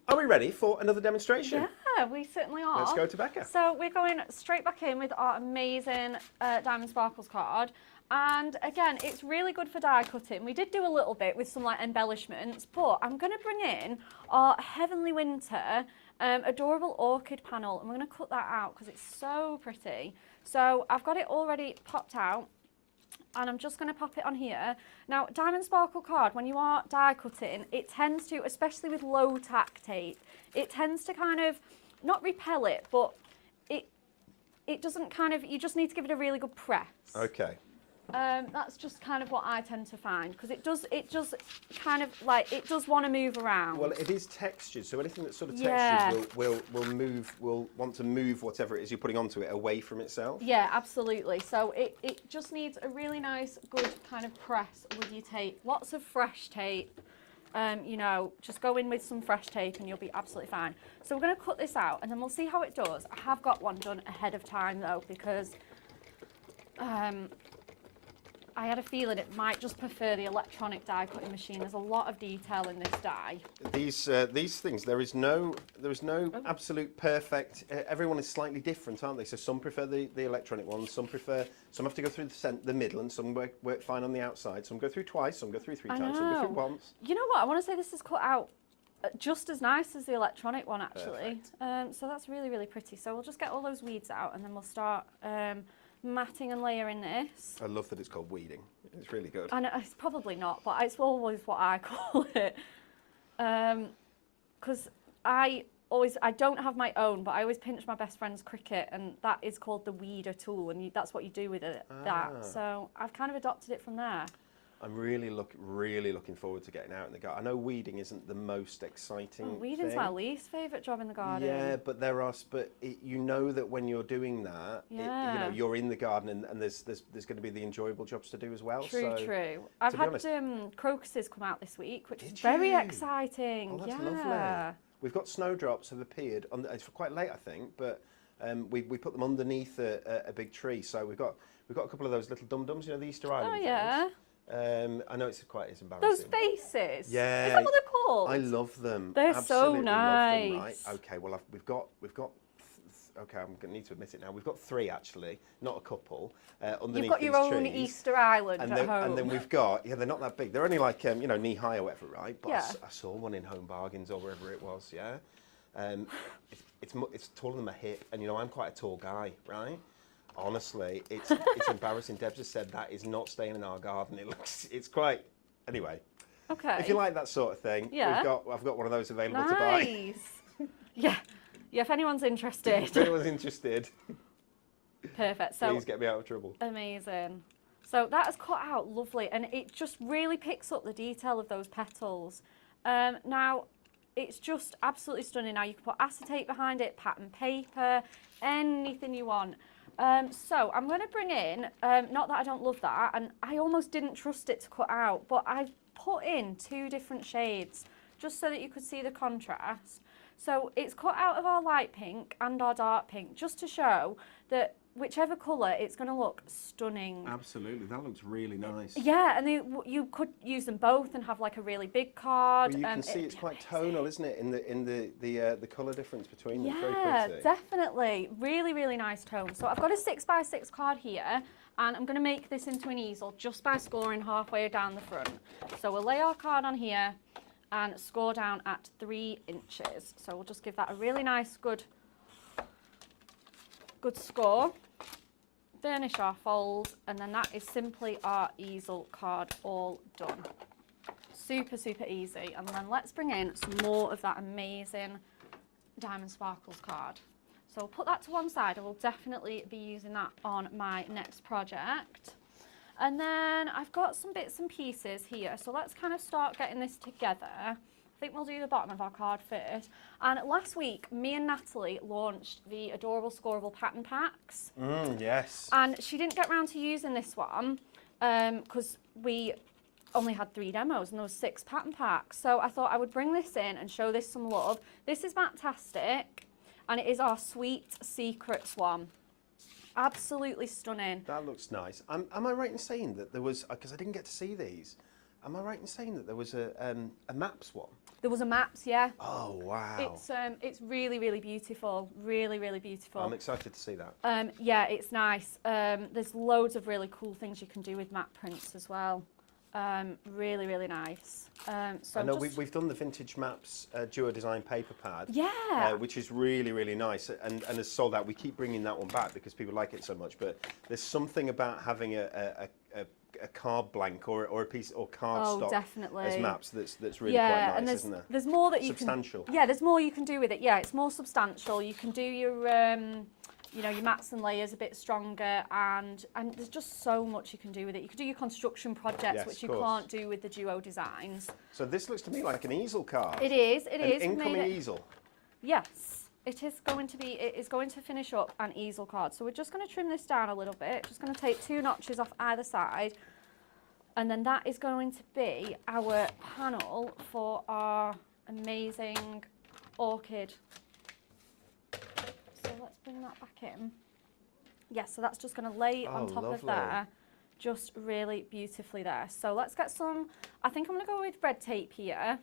Are we ready for another demonstration? Yeah, we certainly are. Let's go to Becca. So we're going straight back in with our amazing Diamond Sparkles card. And again, it's really good for die cutting. We did do a little bit with some like embellishments, but I'm going to bring in our Heavenly Winter adorable orchid panel, and we're going to cut that out because it's so pretty. So I've got it already popped out, and I'm just going to pop it on here. Now, Diamond Sparkle card, when you are die cutting, it tends to, especially with low tack tape, it tends to kind of, not repel it, but it doesn't kind of, you just need to give it a really good press. Okay. That's just kind of what I tend to find, because it does kind of like, it does want to move around. Well, it is textured, so anything that's sort of textured will want to move whatever it is you're putting onto it away from itself. Yeah, absolutely. So it just needs a really nice, good kind of press with your tape. Lots of fresh tape. You know, just go in with some fresh tape and you'll be absolutely fine. So we're going to cut this out and then we'll see how it does. I have got one done ahead of time though, because I had a feeling it might just prefer the electronic die cutting machine. There's a lot of detail in this die. These things, there is no absolute perfect. Everyone is slightly different, aren't they? So some prefer the electronic ones, some have to go through the middle, and some work fine on the outside. Some go through twice, some go through 3 times, some go through once. You know what? I want to say this is cut out just as nice as the electronic one, actually. So that's really, really pretty. So we'll just get all those weeds out, and then we'll start matting and layering this. I love that it's called weeding. It's really good. I know, it's probably not, but it's always what I call it. Because I don't have my own, but I always pinch my best friend's Cricut, and that is called the weeder tool, and that's what you do with it. So I've kind of adopted it from there. I'm really looking forward to getting out in the garden. I know weeding isn't the most exciting weeding's thing. my least favourite job in the garden. Yeah, but you know that when you're doing that, you know, you're in the garden, and there's going to be the enjoyable jobs to do as well. True. I've had crocuses come out this week, which is very exciting. Oh, that's lovely. We've got snowdrops have appeared. It's quite late, I think, but we put them underneath a big tree. So we've got a couple of those little dum-dums, you know, the Easter Island things. Yeah. I know it's embarrassing. Those faces. Yeah. Is that what they're called? I love them. They're Absolutely so nice. love them, right? Okay. Well, we've got okay, I'm going to need to admit it now. We've got 3 actually, not a couple, underneath You've got these your own trees. Easter island And at then, home. and then we've got, they're not that big. They're only like, knee high or whatever, right? But Yeah. I saw one in Home Bargains or wherever it was, yeah? It's taller than my hip, and I'm quite a tall guy, right? Honestly, it's embarrassing. Deb just said that is not staying in our garden. It's quite, anyway. Okay. If you like that sort of thing, Yeah. I've got one of those available to buy. Nice. Yeah, if anyone's interested. If anyone's interested, Perfect. So please get me out of trouble. amazing. So that is cut out lovely, and it just really picks up the detail of those petals. Now, it's just absolutely stunning. Now you can put acetate behind it, pattern paper, anything you want. So I'm going to bring in, not that I don't love that, and I almost didn't trust it to cut out, but I've put in 2 different shades just so that you could see the contrast. So it's cut out of our light pink and our dark pink just to show that whichever colour, it's going to look stunning. Absolutely, that looks really nice. Yeah, and you could use them both and have like a really big card. Well, you can see it's quite tonal, isn't it, in the colour difference between them. Very Yeah, pretty. definitely. Really, really nice tone. So I've got a 6x6 card here, and I'm going to make this into an easel just by scoring halfway down the front. So we'll lay our card on here and score down at 3 inches. So we'll just give that a really nice, good score. Burnish our folds, and then that is simply our easel card all done. Super, super easy. And then let's bring in some more of that amazing Diamond Sparkles card. So I'll put that to one side. I will definitely be using that on my next project. And then I've got some bits and pieces here. So let's kind of start getting this together. I think we'll do the bottom of our card first. And last week, me and Natalie launched the adorable scoreable pattern packs. Yes. And she didn't get round to using this one because we only had 3 demos and there was 6 pattern packs. So I thought I would bring this in and show this some love. This is Matastic, and it is our Sweet Secrets one. Absolutely stunning. That looks nice. Am I right in saying that there was, because I didn't get to see these, am I right in saying that there was a maps one? There was a maps, yeah. Oh, wow. It's really, really beautiful. Really, really beautiful. I'm excited to see that. Yeah, it's nice. There's loads of really cool things you can do with matte prints as well. Really, really nice. So I know we've done the Vintage Maps Duo Design paper pad. Yeah. Which is really, really nice and has sold out. We keep bringing that one back because people like it so much. But there's something about having a card blank or a piece or cardstock definitely. as maps that's really quite nice, and isn't there? there's more that you substantial. can. Yeah, there's more you can do with it. Yeah, it's more substantial. You can do your your mats and layers a bit stronger, and there's just so much you can do with it. You can do your construction projects, Yes, which of you course. can't do with the Duo designs. So this looks to me like an easel card. It is. An We've incoming made it- easel. Yes, it is going to be. It is going to finish up an easel card. So we're just going to trim this down a little bit. Just going to take 2 notches off either side, and then that is going to be our panel for our amazing orchid. So let's bring that back in. Yes, so that's just going to lay on top of lovely. there, just really beautifully there. So let's get some, I think I'm going to go with red tape here,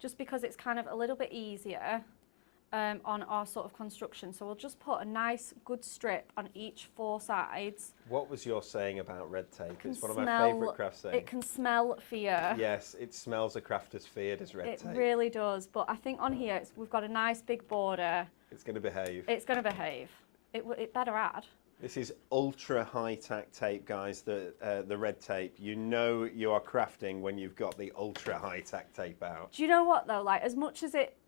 just because it's kind of a little bit easier on our sort of construction. So we'll just put a nice good strip on each 4 sides. What was your saying about red tape? Can It's one of my smell- favourite craft sayings. It can smell fear. Yes, it smells a crafter's fear, does red It tape. really does. But I think on here we've got a nice big border. It's going to behave. It's going to behave. It better add. This is ultra high-tack tape, guys, the red tape. You know you are crafting when you've got the ultra high-tack tape out. Do you know what though? Like, as much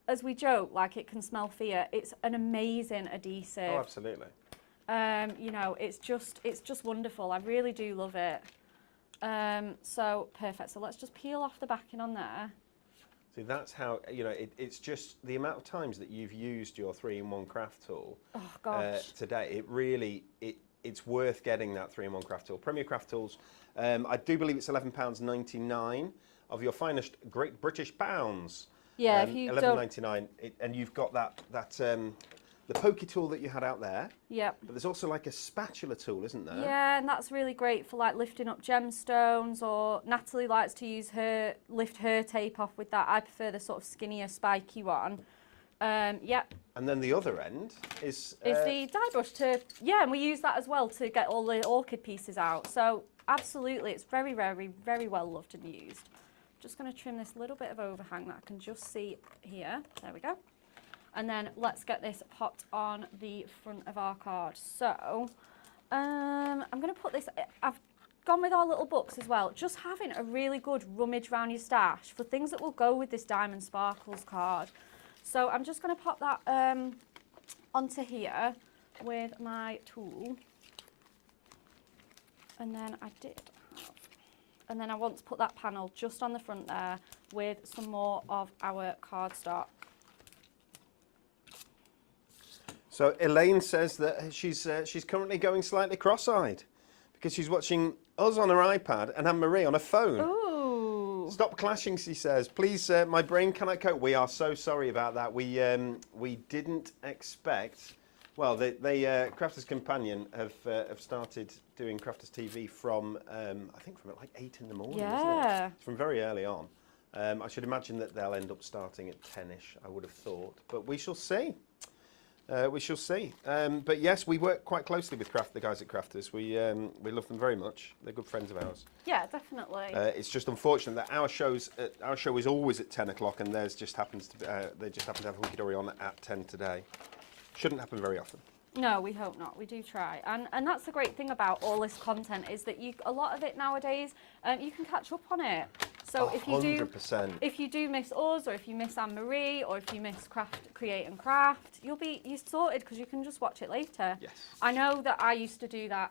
as we joke, like it can smell fear, it's an amazing adhesive. Oh, absolutely. It's just wonderful. I really do love it. So perfect. So let's just peel off the backing on there. See, that's how, it's just the amount of times that you've used your 3-in-1 craft tool Oh gosh. today, it's worth getting that 3-in-1 craft tool. Premier Craft Tools, I do believe it's £11.99 of your finest Great British pounds. Yeah, if you don't. £11.99, and you've got that the pokey tool that you had out there. Yep. But there's also like a spatula tool, isn't there? Yeah, and that's really great for like lifting up gemstones, or Natalie likes to lift her tape off with that. I prefer the sort of skinnier, spiky one. Yep. And then the other end is the dye brush and we use that as well to get all the orchid pieces out. So absolutely, it's very, very, very well loved and used. Just going to trim this little bit of overhang that I can just see here. There we go. And then let's get this popped on the front of our card. So I'm going to put this, I've gone with our little books as well. Just having a really good rummage around your stash for things that will go with this Diamond Sparkles card. So I'm just going to pop that onto here with my tool. And then and then I want to put that panel just on the front there with some more of our cardstock. So Elaine says that she's currently going slightly cross-eyed because she's watching us on her iPad and Anne-Marie on her phone. Ooh. Stop clashing, she says. Please, my brain cannot cope. We are so sorry about that. We didn't expect. Well, Crafters Companion have started doing Crafters TV from I think from like 8 in the morning. Yeah. Isn't it? It's from very early on. I should imagine that they'll end up starting at 10ish. I would have thought, but we shall see. We shall see. But yes, we work quite closely with the guys at Crafters. We love them very much. They're good friends of ours. Yeah, definitely. It's just unfortunate that our show is always at 10 o'clock, and theirs just happens to they just happen to have Hunky Dory on at 10 today. Shouldn't happen very often. No, we hope not. We do try, and that's the great thing about all this content is that a lot of it nowadays, you can catch up on it. So 100%. if you do miss us, or if you miss Anne-Marie, or if you miss Create and Craft, you're sorted because you can just watch it later. Yes. I know that I used to do that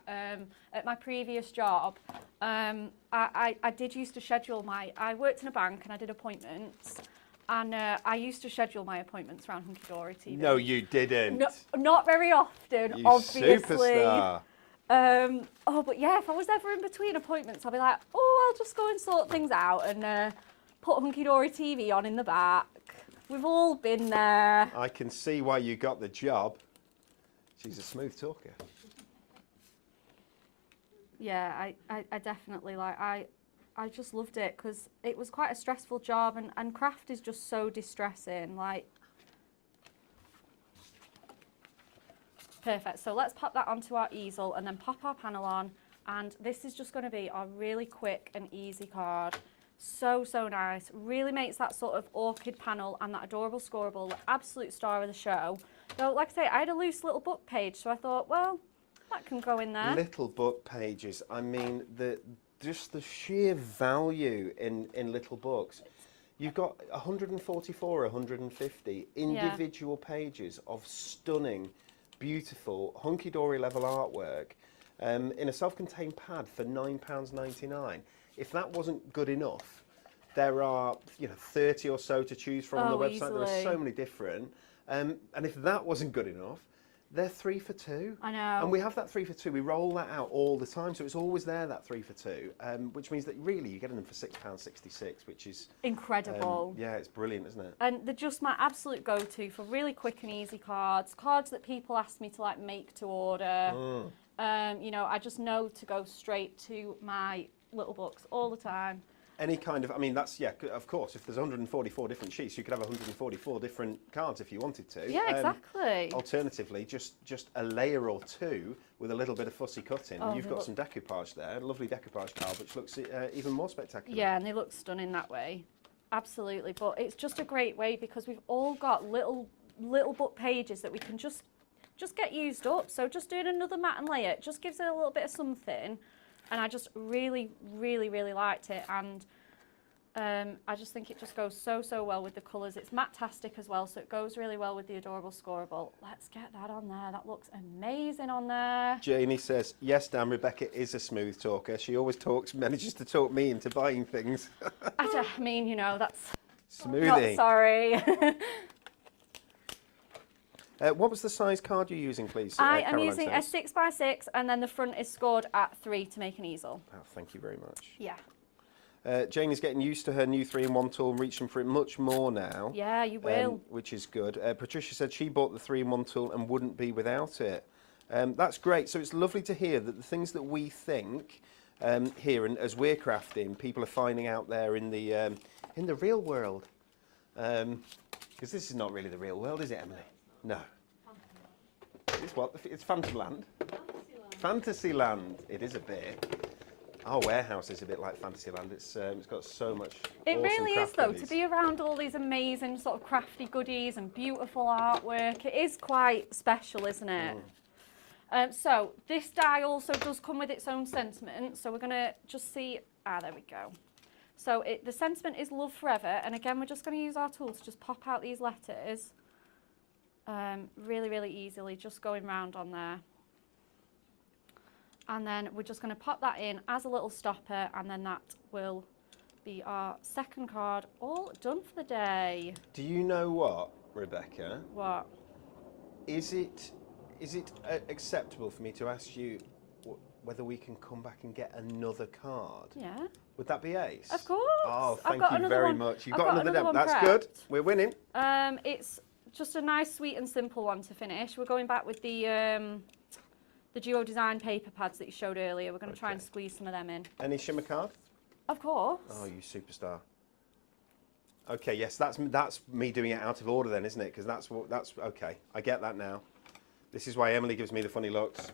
at my previous job. I did used to schedule I worked in a bank and I did appointments. And I used to schedule my appointments around Hunky Dory TV. No, you didn't. No, not very often, You obviously. superstar. But yeah, if I was ever in between appointments, I'd be like, I'll just go and sort things out and put Hunky Dory TV on in the back. We've all been there. I can see why you got the job. She's a smooth talker. Yeah, I definitely I just loved it because it was quite a stressful job, and craft is just so distressing. Perfect. So let's pop that onto our easel and then pop our panel on. And this is just going to be our really quick and easy card. So, so nice. Really makes that sort of orchid panel and that adorable scoreable the absolute star of the show. So, like I say, I had a loose little book page, so I thought, well, that can go in there. Little book pages. I mean, just the sheer value in little books. You've got 144 or 150 individual pages of stunning, beautiful, hunky-dory level artwork in a self-contained pad for £9.99. If that wasn't good enough, there are 30 or so to choose from on the website. Easily. There are so many different. And if that wasn't good enough, they're 3 for 2. I know. And we have that 3 for 2. We roll that out all the time, so it's always there, that 3 for 2. Which means that really you're getting them for £6.66, which is incredible. Yeah, it's brilliant, isn't it? And they're just my absolute go-to for really quick and easy cards that people ask me to make to order. I just know to go straight to my little books all the time. Any kind of, of course, if there's 144 different sheets, you could have 144 different cards if you wanted to. Yeah, exactly. Alternatively, just a layer or two with a little bit of fussy cutting. Oh, You've got some decoupage there, a lovely decoupage card, which looks even more spectacular. Yeah, and they look stunning that way. Absolutely. But it's just a great way because we've all got little book pages that we can just get used up. So just doing another mat and layer, it just gives it a little bit of something. And I just really, really, really liked it. And I just think it just goes so, so well with the colours. It's matte-tastic as well, so it goes really well with the adorable scoreable. Let's get that on there. That looks amazing on there. Janie says, yes, Dan, Rebecca is a smooth talker. She always manages to talk me into buying things. I mean, that's Smoothie. not sorry. What was the size card you're using, please? I am Caroline using says? a 6x6, and then the front is scored at 3 to make an easel. Oh, thank you very much. Yeah. Jane is getting used to her new 3-in-1 tool and reaching for it much more now. Yeah, you will. Which is good. Patricia said she bought the 3-in-1 tool and wouldn't be without it. That's great. So it's lovely to hear that the things that we think here, and as we're crafting, people are finding out there in the real world. Because this is not really the real world, is it, Emily? No. It's what? It's Fantasyland. Fantasyland. It is a bit. Our warehouse is a bit like Fantasyland. It's got so much. It awesome really is, craft though, goodies. to be around all these amazing sort of crafty goodies and beautiful artwork. It is quite special, isn't it? So this die also does come with its own sentiment. So we're going to just see. There we go. So the sentiment is love forever. And again, we're just going to use our tool to just pop out these letters really, really easily, just going round on there. And then we're just going to pop that in as a little stopper, and then that will be our second card all done for the day. Do you know what, Rebecca? What? Is it acceptable for me to ask you whether we can come back and get another card? Yeah. Would that be ace? Of course. Oh, I've thank got you another very one. much. You've I've got another one That's prepped. good. We're winning. It's just a nice, sweet and simple one to finish. We're going back with the Duo Design paper pads that you showed earlier. We're going to try and squeeze some of them in. Any Shimmer card? Of course. Oh, you superstar. Okay, yes, that's me doing it out of order then, isn't it? Because that's okay. I get that now. This is why Emily gives me the funny looks.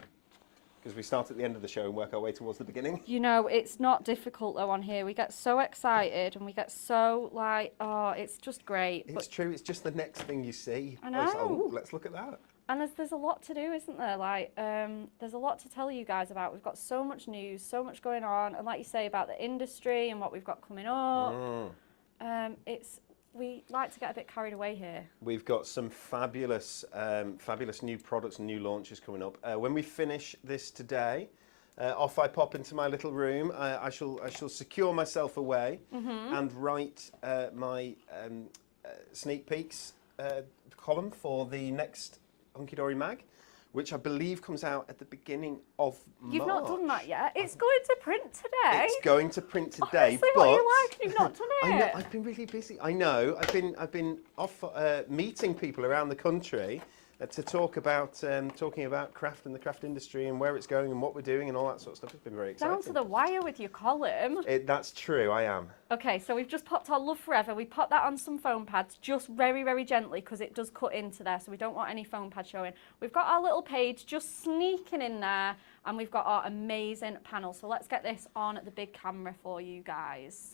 Because we start at the end of the show and work our way towards the beginning. You know, it's not difficult though on here. We get so excited and we get so like, oh, it's just great. It's true. It's just the next thing you see. I know. It's like, oh, let's look at that. And there's a lot to do, isn't there? Like, there's a lot to tell you guys about. We've got so much news, so much going on, and like you say about the industry and what we've got coming up. We like to get a bit carried away here. We've got some fabulous, fabulous new products and new launches coming up. When we finish this today, off I pop into my little room. I shall secure myself away and write my sneak peeks column for the next Hunky Dory Mag, which I believe comes out at the beginning of March. You've not done that yet. It's going to print today. It's going to print today. Honestly, but what are you like? You've not done it. I know, I've been really busy. I know. I've been off meeting people around the country to talk about talking about craft and the craft industry and where it's going and what we're doing and all that sort of stuff. It's been very exciting. Down to the wire with your column. That's true. I am. Okay, so we've just popped our Love Forever. We popped that on some foam pads just very, very gently because it does cut into there, so we don't want any foam pad showing. We've got our little page just sneaking in there, and we've got our amazing panel. So let's get this on the big camera for you guys.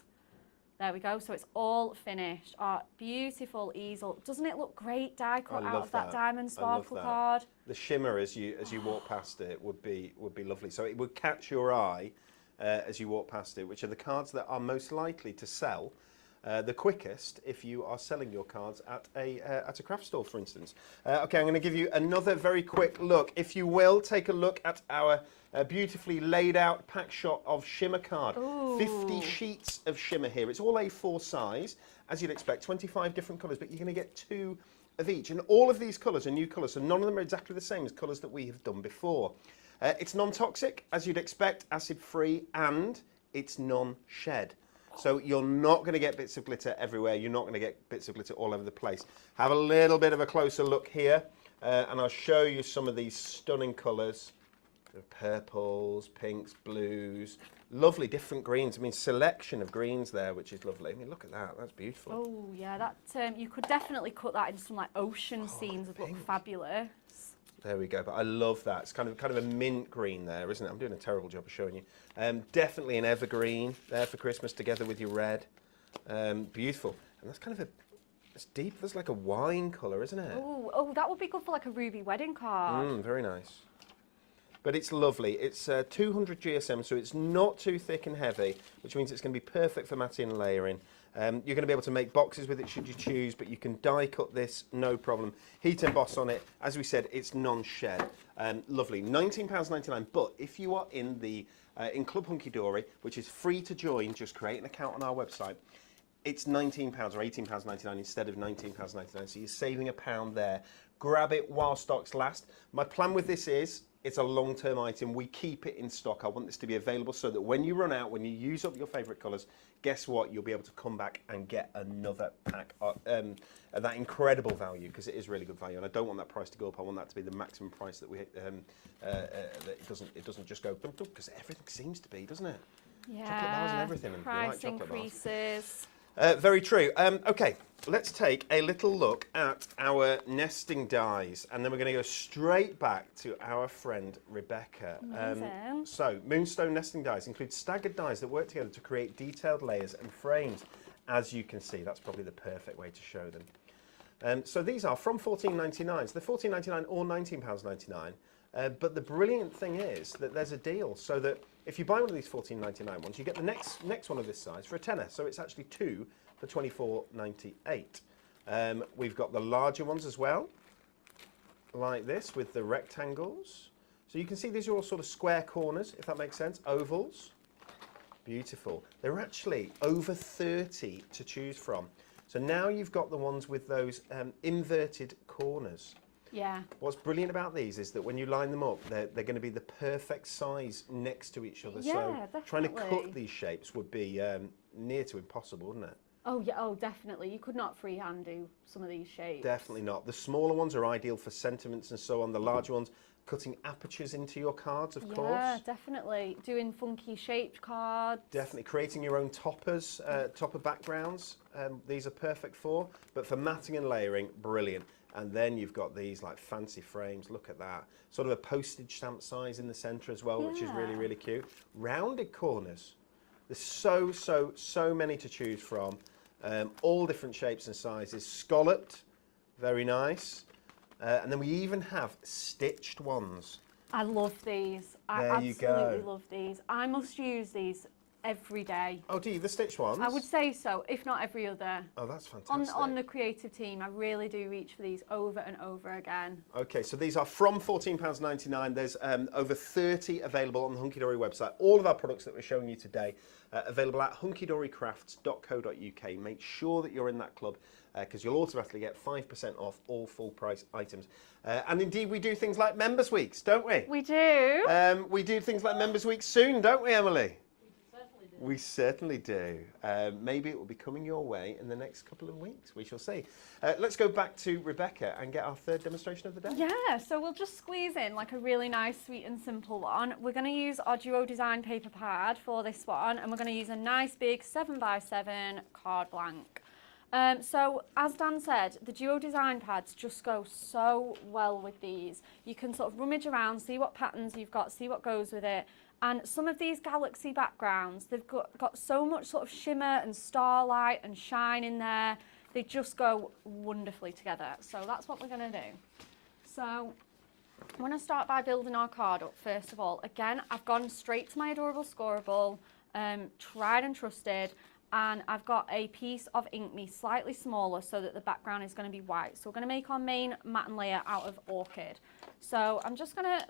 There we go. So it's all finished. Our beautiful easel. Doesn't it look great? Die cut out of that diamond sparkle card. The shimmer as you walk past it would be lovely. So it would catch your eye as you walk past it, which are the cards that are most likely to sell the quickest if you are selling your cards at a craft store, for instance. Okay, I'm going to give you another very quick look. If you will, take a look at our beautifully laid out pack shot of Shimmer card. Ooh. 50 sheets of Shimmer here. It's all A4 size, as you'd expect, 25 different colours, but you're going to get 2 of each. And all of these colours are new colours, so none of them are exactly the same as colours that we have done before. It's non-toxic, as you'd expect, acid-free, and it's non-shed. So you're not going to get bits of glitter everywhere. You're not going to get bits of glitter all over the place. Have a little bit of a closer look here, and I'll show you some of these stunning colours. Purples, pinks, blues, lovely different greens. I mean, selection of greens there, which is lovely. I mean, look at that. That's beautiful. Oh yeah, that you could definitely cut that into some like ocean scenes. Would look fabulous. There we go. But I love that. It's kind of a mint green there, isn't it? I'm doing a terrible job of showing you. Definitely an evergreen there for Christmas, together with your red. Beautiful. And that's kind of it's deep. That's like a wine colour, isn't it? Oh, that would be good for like a ruby wedding card. Very nice. But it's lovely. It's 200 GSM, so it's not too thick and heavy, which means it's going to be perfect for matting and layering. You're going to be able to make boxes with it should you choose, but you can die cut this, no problem. Heat emboss on it. As we said, it's non-shed. Lovely. £19.99, but if you are in in Club Hunky Dory, which is free to join, just create an account on our website, it's £19 or £18.99 instead of £19.99, so you're saving £1 there. Grab it while stocks last. My plan with this is, it's a long-term item. We keep it in stock. I want this to be available so that when you run out, when you use up your favourite colours, guess what? You'll be able to come back and get another pack at that incredible value, because it is really good value. And I don't want that price to go up. I want that to be the maximum price that that it doesn't just go because everything seems to be, doesn't it? Yeah. Chocolate bars and everything. And Price like chocolate increases. bars. Very true. Okay, let's take a little look at our nesting dies, and then we're going to go straight back to our friend Rebekah. Amazing. So, Moonstone nesting dies include staggered dies that work together to create detailed layers and frames. As you can see, that's probably the perfect way to show them. So these are from $14.99. So they're $14.99 or £19.99. But the brilliant thing is that there's a deal, so that if you buy one of these $14.99 ones, you get the next one of this size for a tenner. So it's actually two for $24.98. We've got the larger ones as well, like this, with the rectangles. So you can see these are all sort of square corners, if that makes sense, ovals. Beautiful. There are actually over 30 to choose from. So now you've got the ones with those inverted corners. Yeah. What's brilliant about these is that when you line them up, they're going to be the perfect size next to each other. Yeah, so definitely. trying to cut these shapes would be near to impossible, wouldn't it? Oh yeah, oh definitely. You could not freehand do some of these shapes. Definitely not. The smaller ones are ideal for sentiments and so on. The larger ones, cutting apertures into your cards, of course. Yeah, definitely. Doing funky shaped cards. Definitely. Creating your own toppers, topper backgrounds. These are perfect for. But for matting and layering, brilliant. And then you've got these like fancy frames. Look at that. Sort of a postage stamp size in the centre as well, which is really, really cute. Rounded corners. There's so many to choose from. All different shapes and sizes. Scalloped, very nice. And then we even have stitched ones. I love these. I absolutely love these. I must use these every day. Oh, do you? The stitched ones? I would say so, if not every other. Oh, that's fantastic. On the creative team, I really do reach for these over and over again. Okay, so these are from £14.99. There's over 30 available on the Hunky Dory website. All of our products that we're showing you today available at hunkydorycrafts.co.uk. Make sure that you're in that club because you'll automatically get 5% off all full price items. And indeed, we do things like Members Weeks, don't we? We do. We do things like Members Weeks soon, don't we, Emily? We certainly do. Maybe it will be coming your way in the next couple of weeks. We shall see. Let's go back to Rebekah and get our third demonstration of the day. Yeah, so we'll just squeeze in like a really nice, sweet and simple one. We're going to use our Duo Design paper pad for this one, and we're going to use a nice big 7x7 card blank. So as Dan said, the Duo Design pads just go so well with these. You can sort of rummage around, see what patterns you've got, see what goes with it. And some of these galaxy backgrounds, they've got so much sort of shimmer and starlight and shine in there. They just go wonderfully together. So that's what we're going to do. So I'm going to start by building our card up first of all. Again, I've gone straight to my Adorable Scoreable, tried and trusted. And I've got a piece of Ink Me slightly smaller so that the background is going to be white. So we're going to make our main matte layer out of Orchid. So I'm just going to,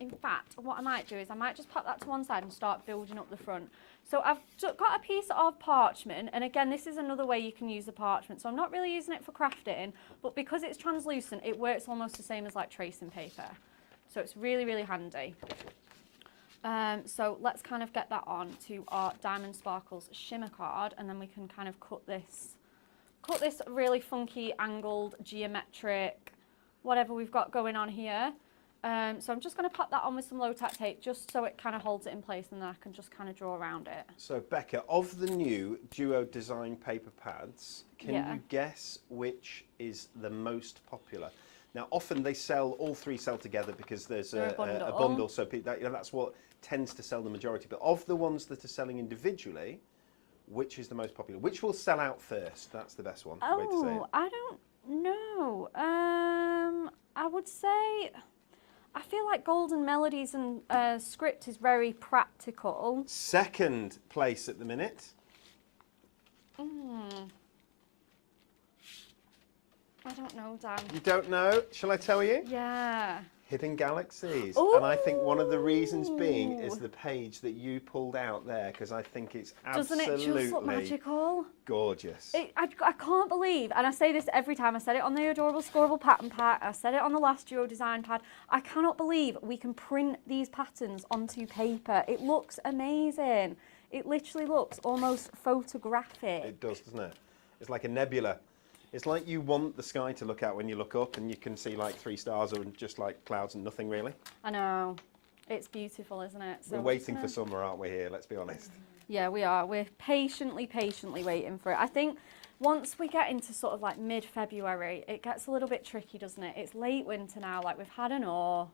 in fact, what I might do is I might just pop that to one side and start building up the front. So I've got a piece of parchment, and again, this is another way you can use the parchment. So I'm not really using it for crafting, but because it's translucent, it works almost the same as like tracing paper. So it's really, really handy. So let's kind of get that on to our Diamond Sparkles shimmer card, and then we can kind of cut this really funky angled geometric whatever we've got going on here. So I'm just going to pop that on with some low tack tape just so it kind of holds it in place, and then I can just kind of draw around it. So Becca, of the new Duo Design paper pads, can you guess which is the most popular? Now, often they sell, all three sell together because there's a bundle, so that's what tends to sell the majority. But of the ones that are selling individually, which is the most popular? Which will sell out first? That's the best one. Way to say it. I don't know. I would say, I feel like Golden Melodies and Script is very practical. Second place at the minute. I don't know, Dan. You don't know? Shall I tell you? Yeah. Hidden Galaxies. Ooh. And I think one of the reasons being is the page that you pulled out there, because I think it's absolutely Doesn't it just look magical? Gorgeous. I can't believe, and I say this every time, I said it on the Adorable Scoreable pattern pack, I said it on the last Duo Design pad, I cannot believe we can print these patterns onto paper. It looks amazing. It literally looks almost photographic. It does, doesn't it? It's like a nebula. It's like you want the sky to look out when you look up, and you can see like 3 stars or just like clouds and nothing really. I know. It's beautiful, isn't it? So we're waiting for summer, aren't we, here? Let's be honest. Yeah, we are. We're patiently waiting for it. I think once we get into sort of like mid-February, it gets a little bit tricky, doesn't it? It's late winter now, like we've had enough,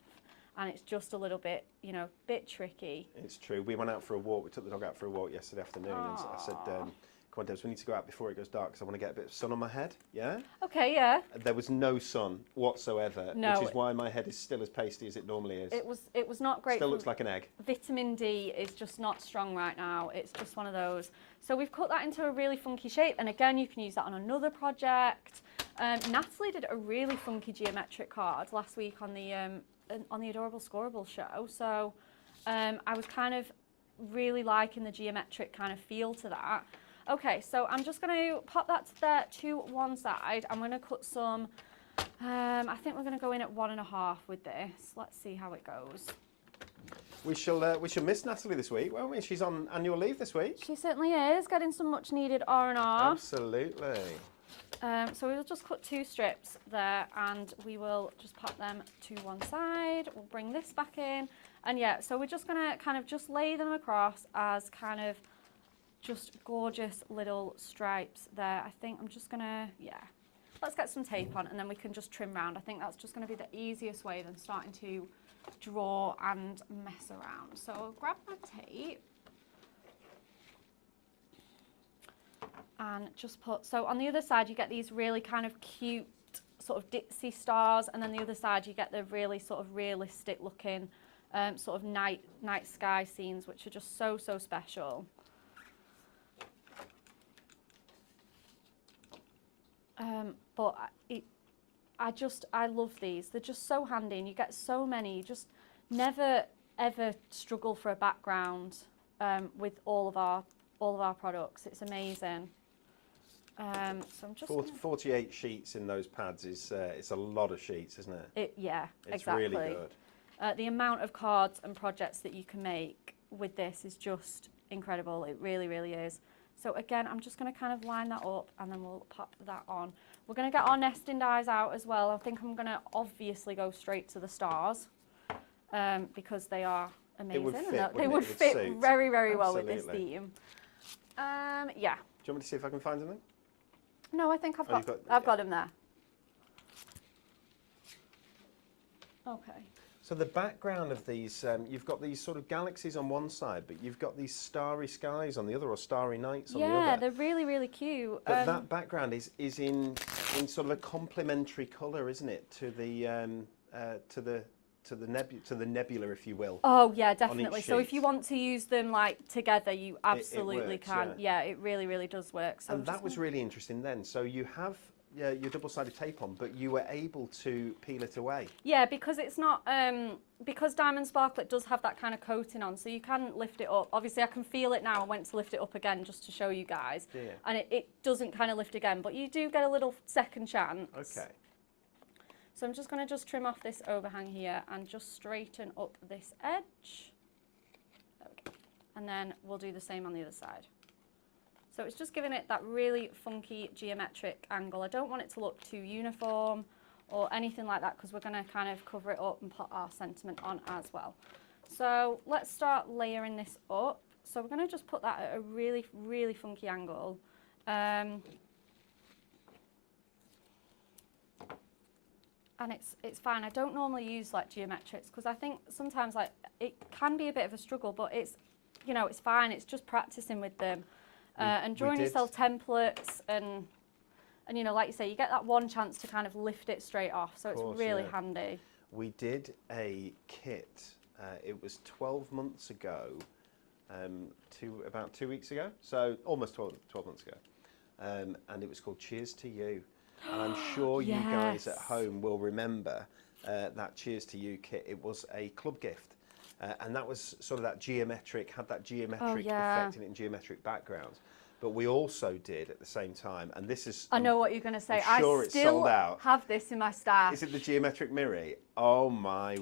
and it's just a little bit, you know, bit tricky. It's true. We went out for a walk. We took the dog out for a walk yesterday afternoon, and I said, come on, Debs, we need to go out before it goes dark because I want to get a bit of sun on my head. Yeah? Okay, yeah. There was no sun whatsoever, No. which is why my head is still as pasty as it normally is. It was not great. Still looks like an egg. Vitamin D is just not strong right now. It's just one of those. So we've cut that into a really funky shape, and again, you can use that on another project. Natalie did a really funky geometric card last week on the Adorable Scoreable show. So I was kind of really liking the geometric kind of feel to that. Okay, so I'm just going to pop that to one side. I'm going to cut some, I think we're going to go in at 1.5 with this. Let's see how it goes. We shall miss Natalie this week, won't we? She's on annual leave this week. She certainly is, getting some much needed R&R. Absolutely. So we'll just cut 2 strips there, and we will just pop them to one side. We'll bring this back in. And yeah, so we're just going to kind of just lay them across as kind of just gorgeous little stripes there. I think I'm just gonna, yeah, let's get some tape on and then we can just trim round. I think that's just gonna be the easiest way than starting to draw and mess around. So I'll grab my tape and just put, so on the other side you get these really kind of cute sort of ditzy stars, and then the other side you get the really sort of realistic looking sort of night sky scenes, which are just so special. But I love these. They're just so handy, and you get so many. You just never ever struggle for a background with all of our products. It's amazing. So I'm just 48 sheets in those pads is it's a lot of sheets, isn't it? Yeah, it's exactly. Really good. The amount of cards and projects that you can make with this is just incredible. It really is. So again, I'm just going to kind of line that up, and then we'll pop that on. We're going to get our nesting dies out as well. I think I'm going to obviously go straight to the stars because they are amazing. They would fit very well with this theme. Yeah. Do you want me to see if I can find something? No, I think I've got them there. Okay. So the background of these, you've got these sort of galaxies on one side, but you've got these starry skies on the other, or starry nights on the other. Yeah, they're really cute. But that background is in sort of a complementary colour, isn't it, to the nebula, if you will. Oh yeah, definitely. So if you want to use them like together, you absolutely works, can. Yeah, it really does work. So and that was really interesting then. So you have your double-sided tape on, but you were able to peel it away. Yeah, because it's not, because Diamond Sparklet does have that kind of coating on, so you can lift it up. Obviously, I can feel it now. I went to lift it up again just to show you guys. Yeah. And it doesn't kind of lift again, but you do get a little second chance. Okay. So I'm just going to trim off this overhang here and just straighten up this edge. There we go. And then we'll do the same on the other side. So it's just giving it that really funky geometric angle. I don't want it to look too uniform or anything like that, because we're going to kind of cover it up and put our sentiment on as well. So let's start layering this up. So we're going to just put that at a really funky angle. And it's fine. I don't normally use like geometrics because I think sometimes like it can be a bit of a struggle, but it's, you know, it's fine. It's just practicing with them. And drawing yourself templates and you know, like you say, you get that one chance to kind of lift it straight off, so it's really handy. We did a kit, it was 12 months ago, about 2 weeks ago, so almost 12 months ago, and it was called Cheers to You. And I'm sure you guys at home will remember that Cheers to You kit. It was a club gift. And that was sort of that geometric, had that geometric effect in it and geometric background. But we also did at the same time, and this is... I know what you're going to say. I'm sure I still have this in my stash. Is it the geometric mirror? Oh my,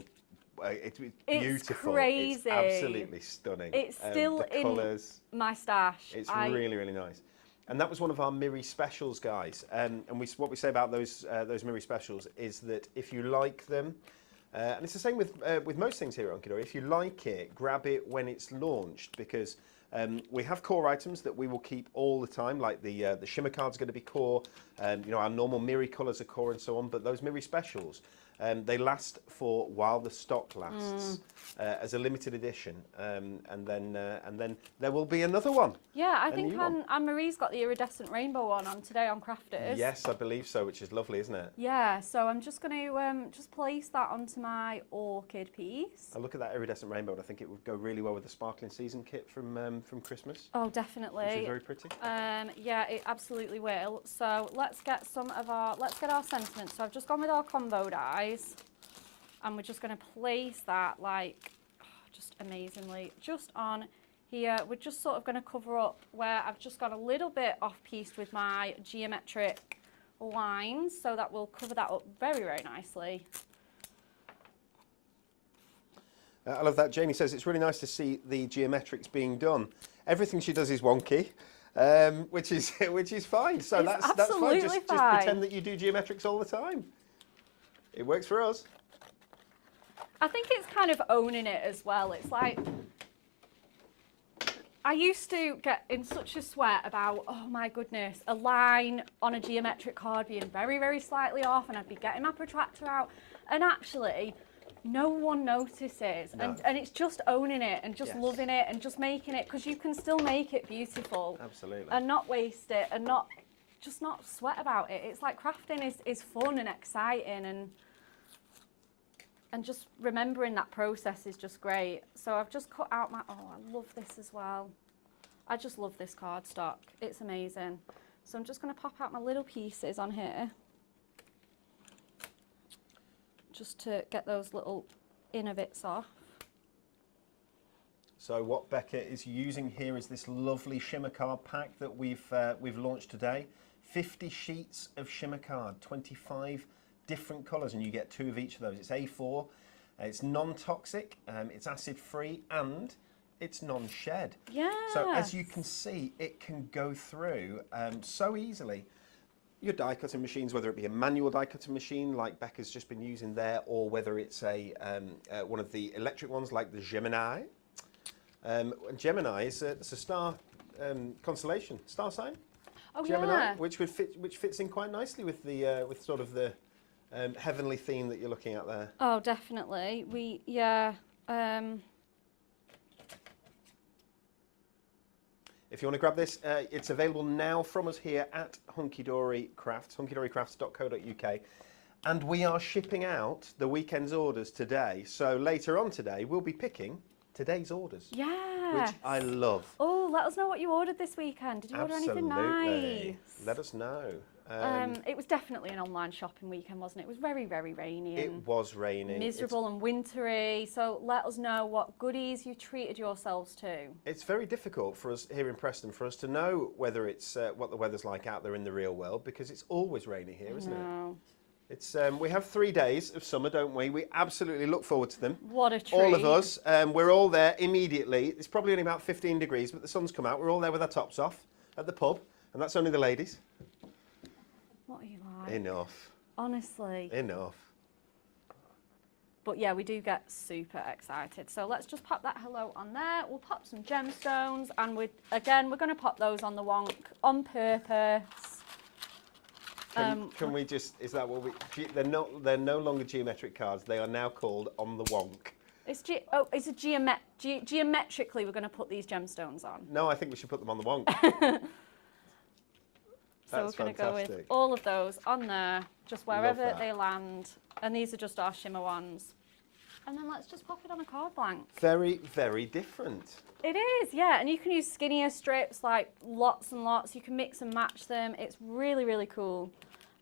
it's beautiful. It's crazy. It's absolutely stunning. It's still the colours, in my stash. It's really nice. And that was one of our Miri specials, guys. And what we say about those Miri specials is that if you like them, and it's the same with most things here at Onkidori. If you like it, grab it when it's launched, because We have core items that we will keep all the time, like the Shimmer card's going to be core. You know, our normal Miri colours are core and so on, but those Miri specials, they last for while the stock lasts as a limited edition, and then there will be another one. Yeah, I think Anne-Marie's got the iridescent rainbow one on today on Crafters. Yes, I believe so, which is lovely, isn't it? Yeah, so I'm just going to just place that onto my orchid piece. I look at that iridescent rainbow, and I think it would go really well with the sparkling season kit from Christmas. Oh, definitely. Which is very pretty. Yeah, it absolutely will. So let's get our sentiments. So I've just gone with our combo dies, and we're just going to place that like just amazingly just on here. We're just sort of going to cover up where I've just got a little bit off-pieced with my geometric lines, so that will cover that up very, very nicely. I love that. Jamie says it's really nice to see the geometrics being done. Everything she does is wonky, which is fine. So that's fine. Just pretend that you do geometrics all the time. It works for us. I think it's kind of owning it as well. It's like, I used to get in such a sweat about, oh my goodness, a line on a geometric card being very, very slightly off, and I'd be getting my protractor out, and actually no one notices. No. And it's just owning it and just loving it and just making it, because you can still make it beautiful. Absolutely. And not waste it and not sweat about it. It's like crafting is fun and exciting, and just remembering that process is just great. So I've just cut out my, oh, I love this as well. I just love this cardstock. It's amazing. So I'm just going to pop out my little pieces on here, just to get those little inner bits off. So what Becca is using here is this lovely Shimmer card pack that we've launched today. 50 sheets of Shimmer card, 25 different colours, and you get 2 of each of those. It's A4, it's non-toxic, it's acid-free, and it's non-shed. Yeah. So as you can see, it can go through so easily. Your die cutting machines, whether it be a manual die cutting machine like Becca's just been using there, or whether it's a one of the electric ones like the Gemini. And Gemini is a star constellation, star sign. Oh, Gemini, yeah. which fits in quite nicely with the with sort of the heavenly theme that you're looking at there. Oh, definitely. If you want to grab this, it's available now from us here at Hunky Dory Crafts, hunkydorycrafts.co.uk. And we are shipping out the weekend's orders today. So later on today, we'll be picking today's orders. Yes. Which I love. Oh, let us know what you ordered this weekend. Did you order anything nice? Let us know. It was definitely an online shopping weekend, wasn't it? It was very, very rainy. It was raining. Miserable and wintry. So let us know what goodies you treated yourselves to. It's very difficult for us here in Preston for us to know whether it's what the weather's like out there in the real world, because it's always rainy here, isn't it? It's we have 3 days of summer, don't we? We absolutely look forward to them. What a treat. All of us. We're all there immediately. It's probably only about 15 degrees, but the sun's come out. We're all there with our tops off at the pub, and that's only the ladies. What are you like? Enough. Honestly. Enough. But yeah, we do get super excited. So let's just pop that hello on there. We'll pop some gemstones, and we're going to pop those on the wonk on purpose. Can we just, is that what we, they're no longer geometric cards. They are now called on the wonk. Geometrically we're going to put these gemstones on. No, I think we should put them on the wonk. So we're going to go with all of those on there, just wherever they land. And these are just our shimmer ones. And then let's just pop it on a card blank. Very, very different. It is, yeah. And you can use skinnier strips, like lots and lots. You can mix and match them. It's really, really cool.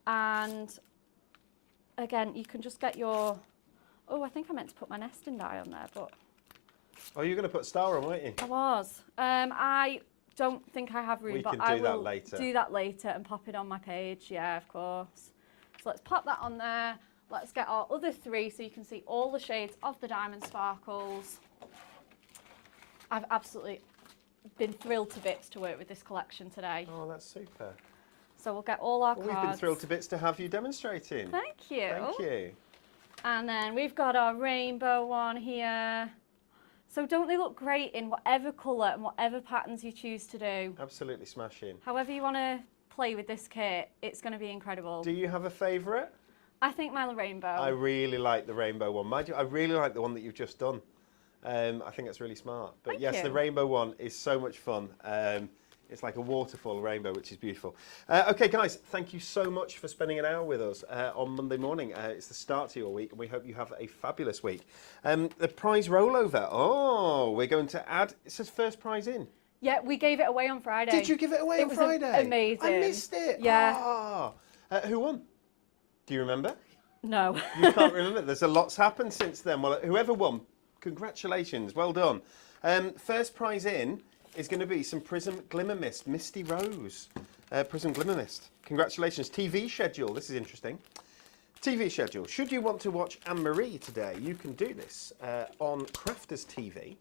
And again, you can just get your... Oh, I think I meant to put my nesting die on there, but... Oh, you're going to put star on, weren't you? I was. I don't think I have room, but I will do that later and pop it on my page. Yeah, of course. So let's pop that on there. Let's get our other 3 so you can see all the shades of the diamond sparkles. I've absolutely been thrilled to bits to work with this collection today. Oh, that's super. So we'll get all our cards. We've been thrilled to bits to have you demonstrating. Thank you. Thank you. And then we've got our rainbow one here. So don't they look great in whatever colour and whatever patterns you choose to do? Absolutely smashing. However you want to play with this kit, it's going to be incredible. Do you have a favourite? I think my rainbow. I really like the rainbow one. Mind you, I really like the one that you've just done. I think that's really smart. But Thank yes, you. the rainbow one is so much fun. It's like a waterfall rainbow, which is beautiful. Okay, guys, thank you so much for spending an hour with us on Monday morning. It's the start to your week, and we hope you have a fabulous week. The prize rollover. Oh, we're going to add, it says first prize in. Yeah, we gave it away on Friday. Did you give it away on Friday? Amazing. I missed it. Yeah. Ah. Who won? Do you remember? No. You can't remember. There's a lot's happened since then. Well, whoever won, congratulations. Well done. First prize in is going to be some Prism Glimmer Mist, Misty Rose. Prism Glimmer Mist. Congratulations. TV schedule. This is interesting. TV schedule. Should you want to watch Anne-Marie today, you can do this on Crafters TV,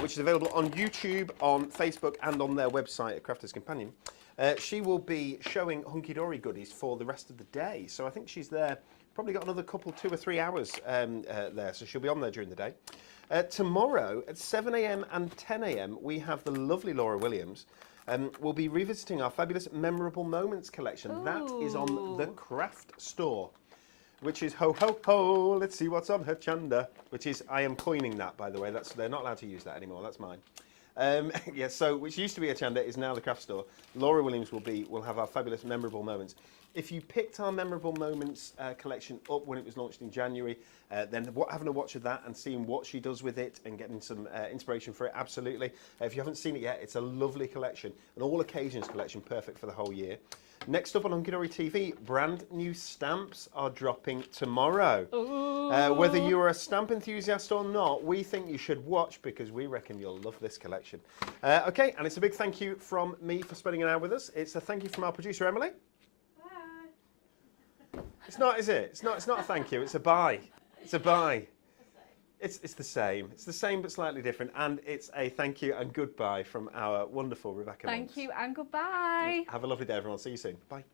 which is available on YouTube, on Facebook, and on their website at Crafters Companion. She will be showing Hunky Dory goodies for the rest of the day. So I think she's there, probably got another couple, 2 or 3 hours there. So she'll be on there during the day. Tomorrow at 7 a.m. and 10 a.m. we have the lovely Laura Williams. We'll be revisiting our fabulous Memorable Moments collection. Ooh. That is on the Craft Store, which is ho ho ho, let's see what's on her chanda, which is, I am coining that, by the way. They're not allowed to use that anymore, that's mine. Yeah, so which used to be a chanda is now the Craft Store. Laura Williams will have our fabulous Memorable Moments. If you picked our Memorable Moments collection up when it was launched in January, then having a watch of that and seeing what she does with it and getting some inspiration for it, absolutely. If you haven't seen it yet, it's a lovely collection, an all occasions collection, perfect for the whole year. Next up on Hunky Dory TV, brand new stamps are dropping tomorrow. Whether you're a stamp enthusiast or not, we think you should watch because we reckon you'll love this collection. Okay, and it's a big thank you from me for spending an hour with us. It's a thank you from our producer, Emily. Bye. It's not, is it? It's not a thank you, it's a bye. It's a bye. It's the same. It's the same but slightly different. And it's a thank you and goodbye from our wonderful Rebekah. Thank you and goodbye. Have a lovely day, everyone. See you soon. Bye.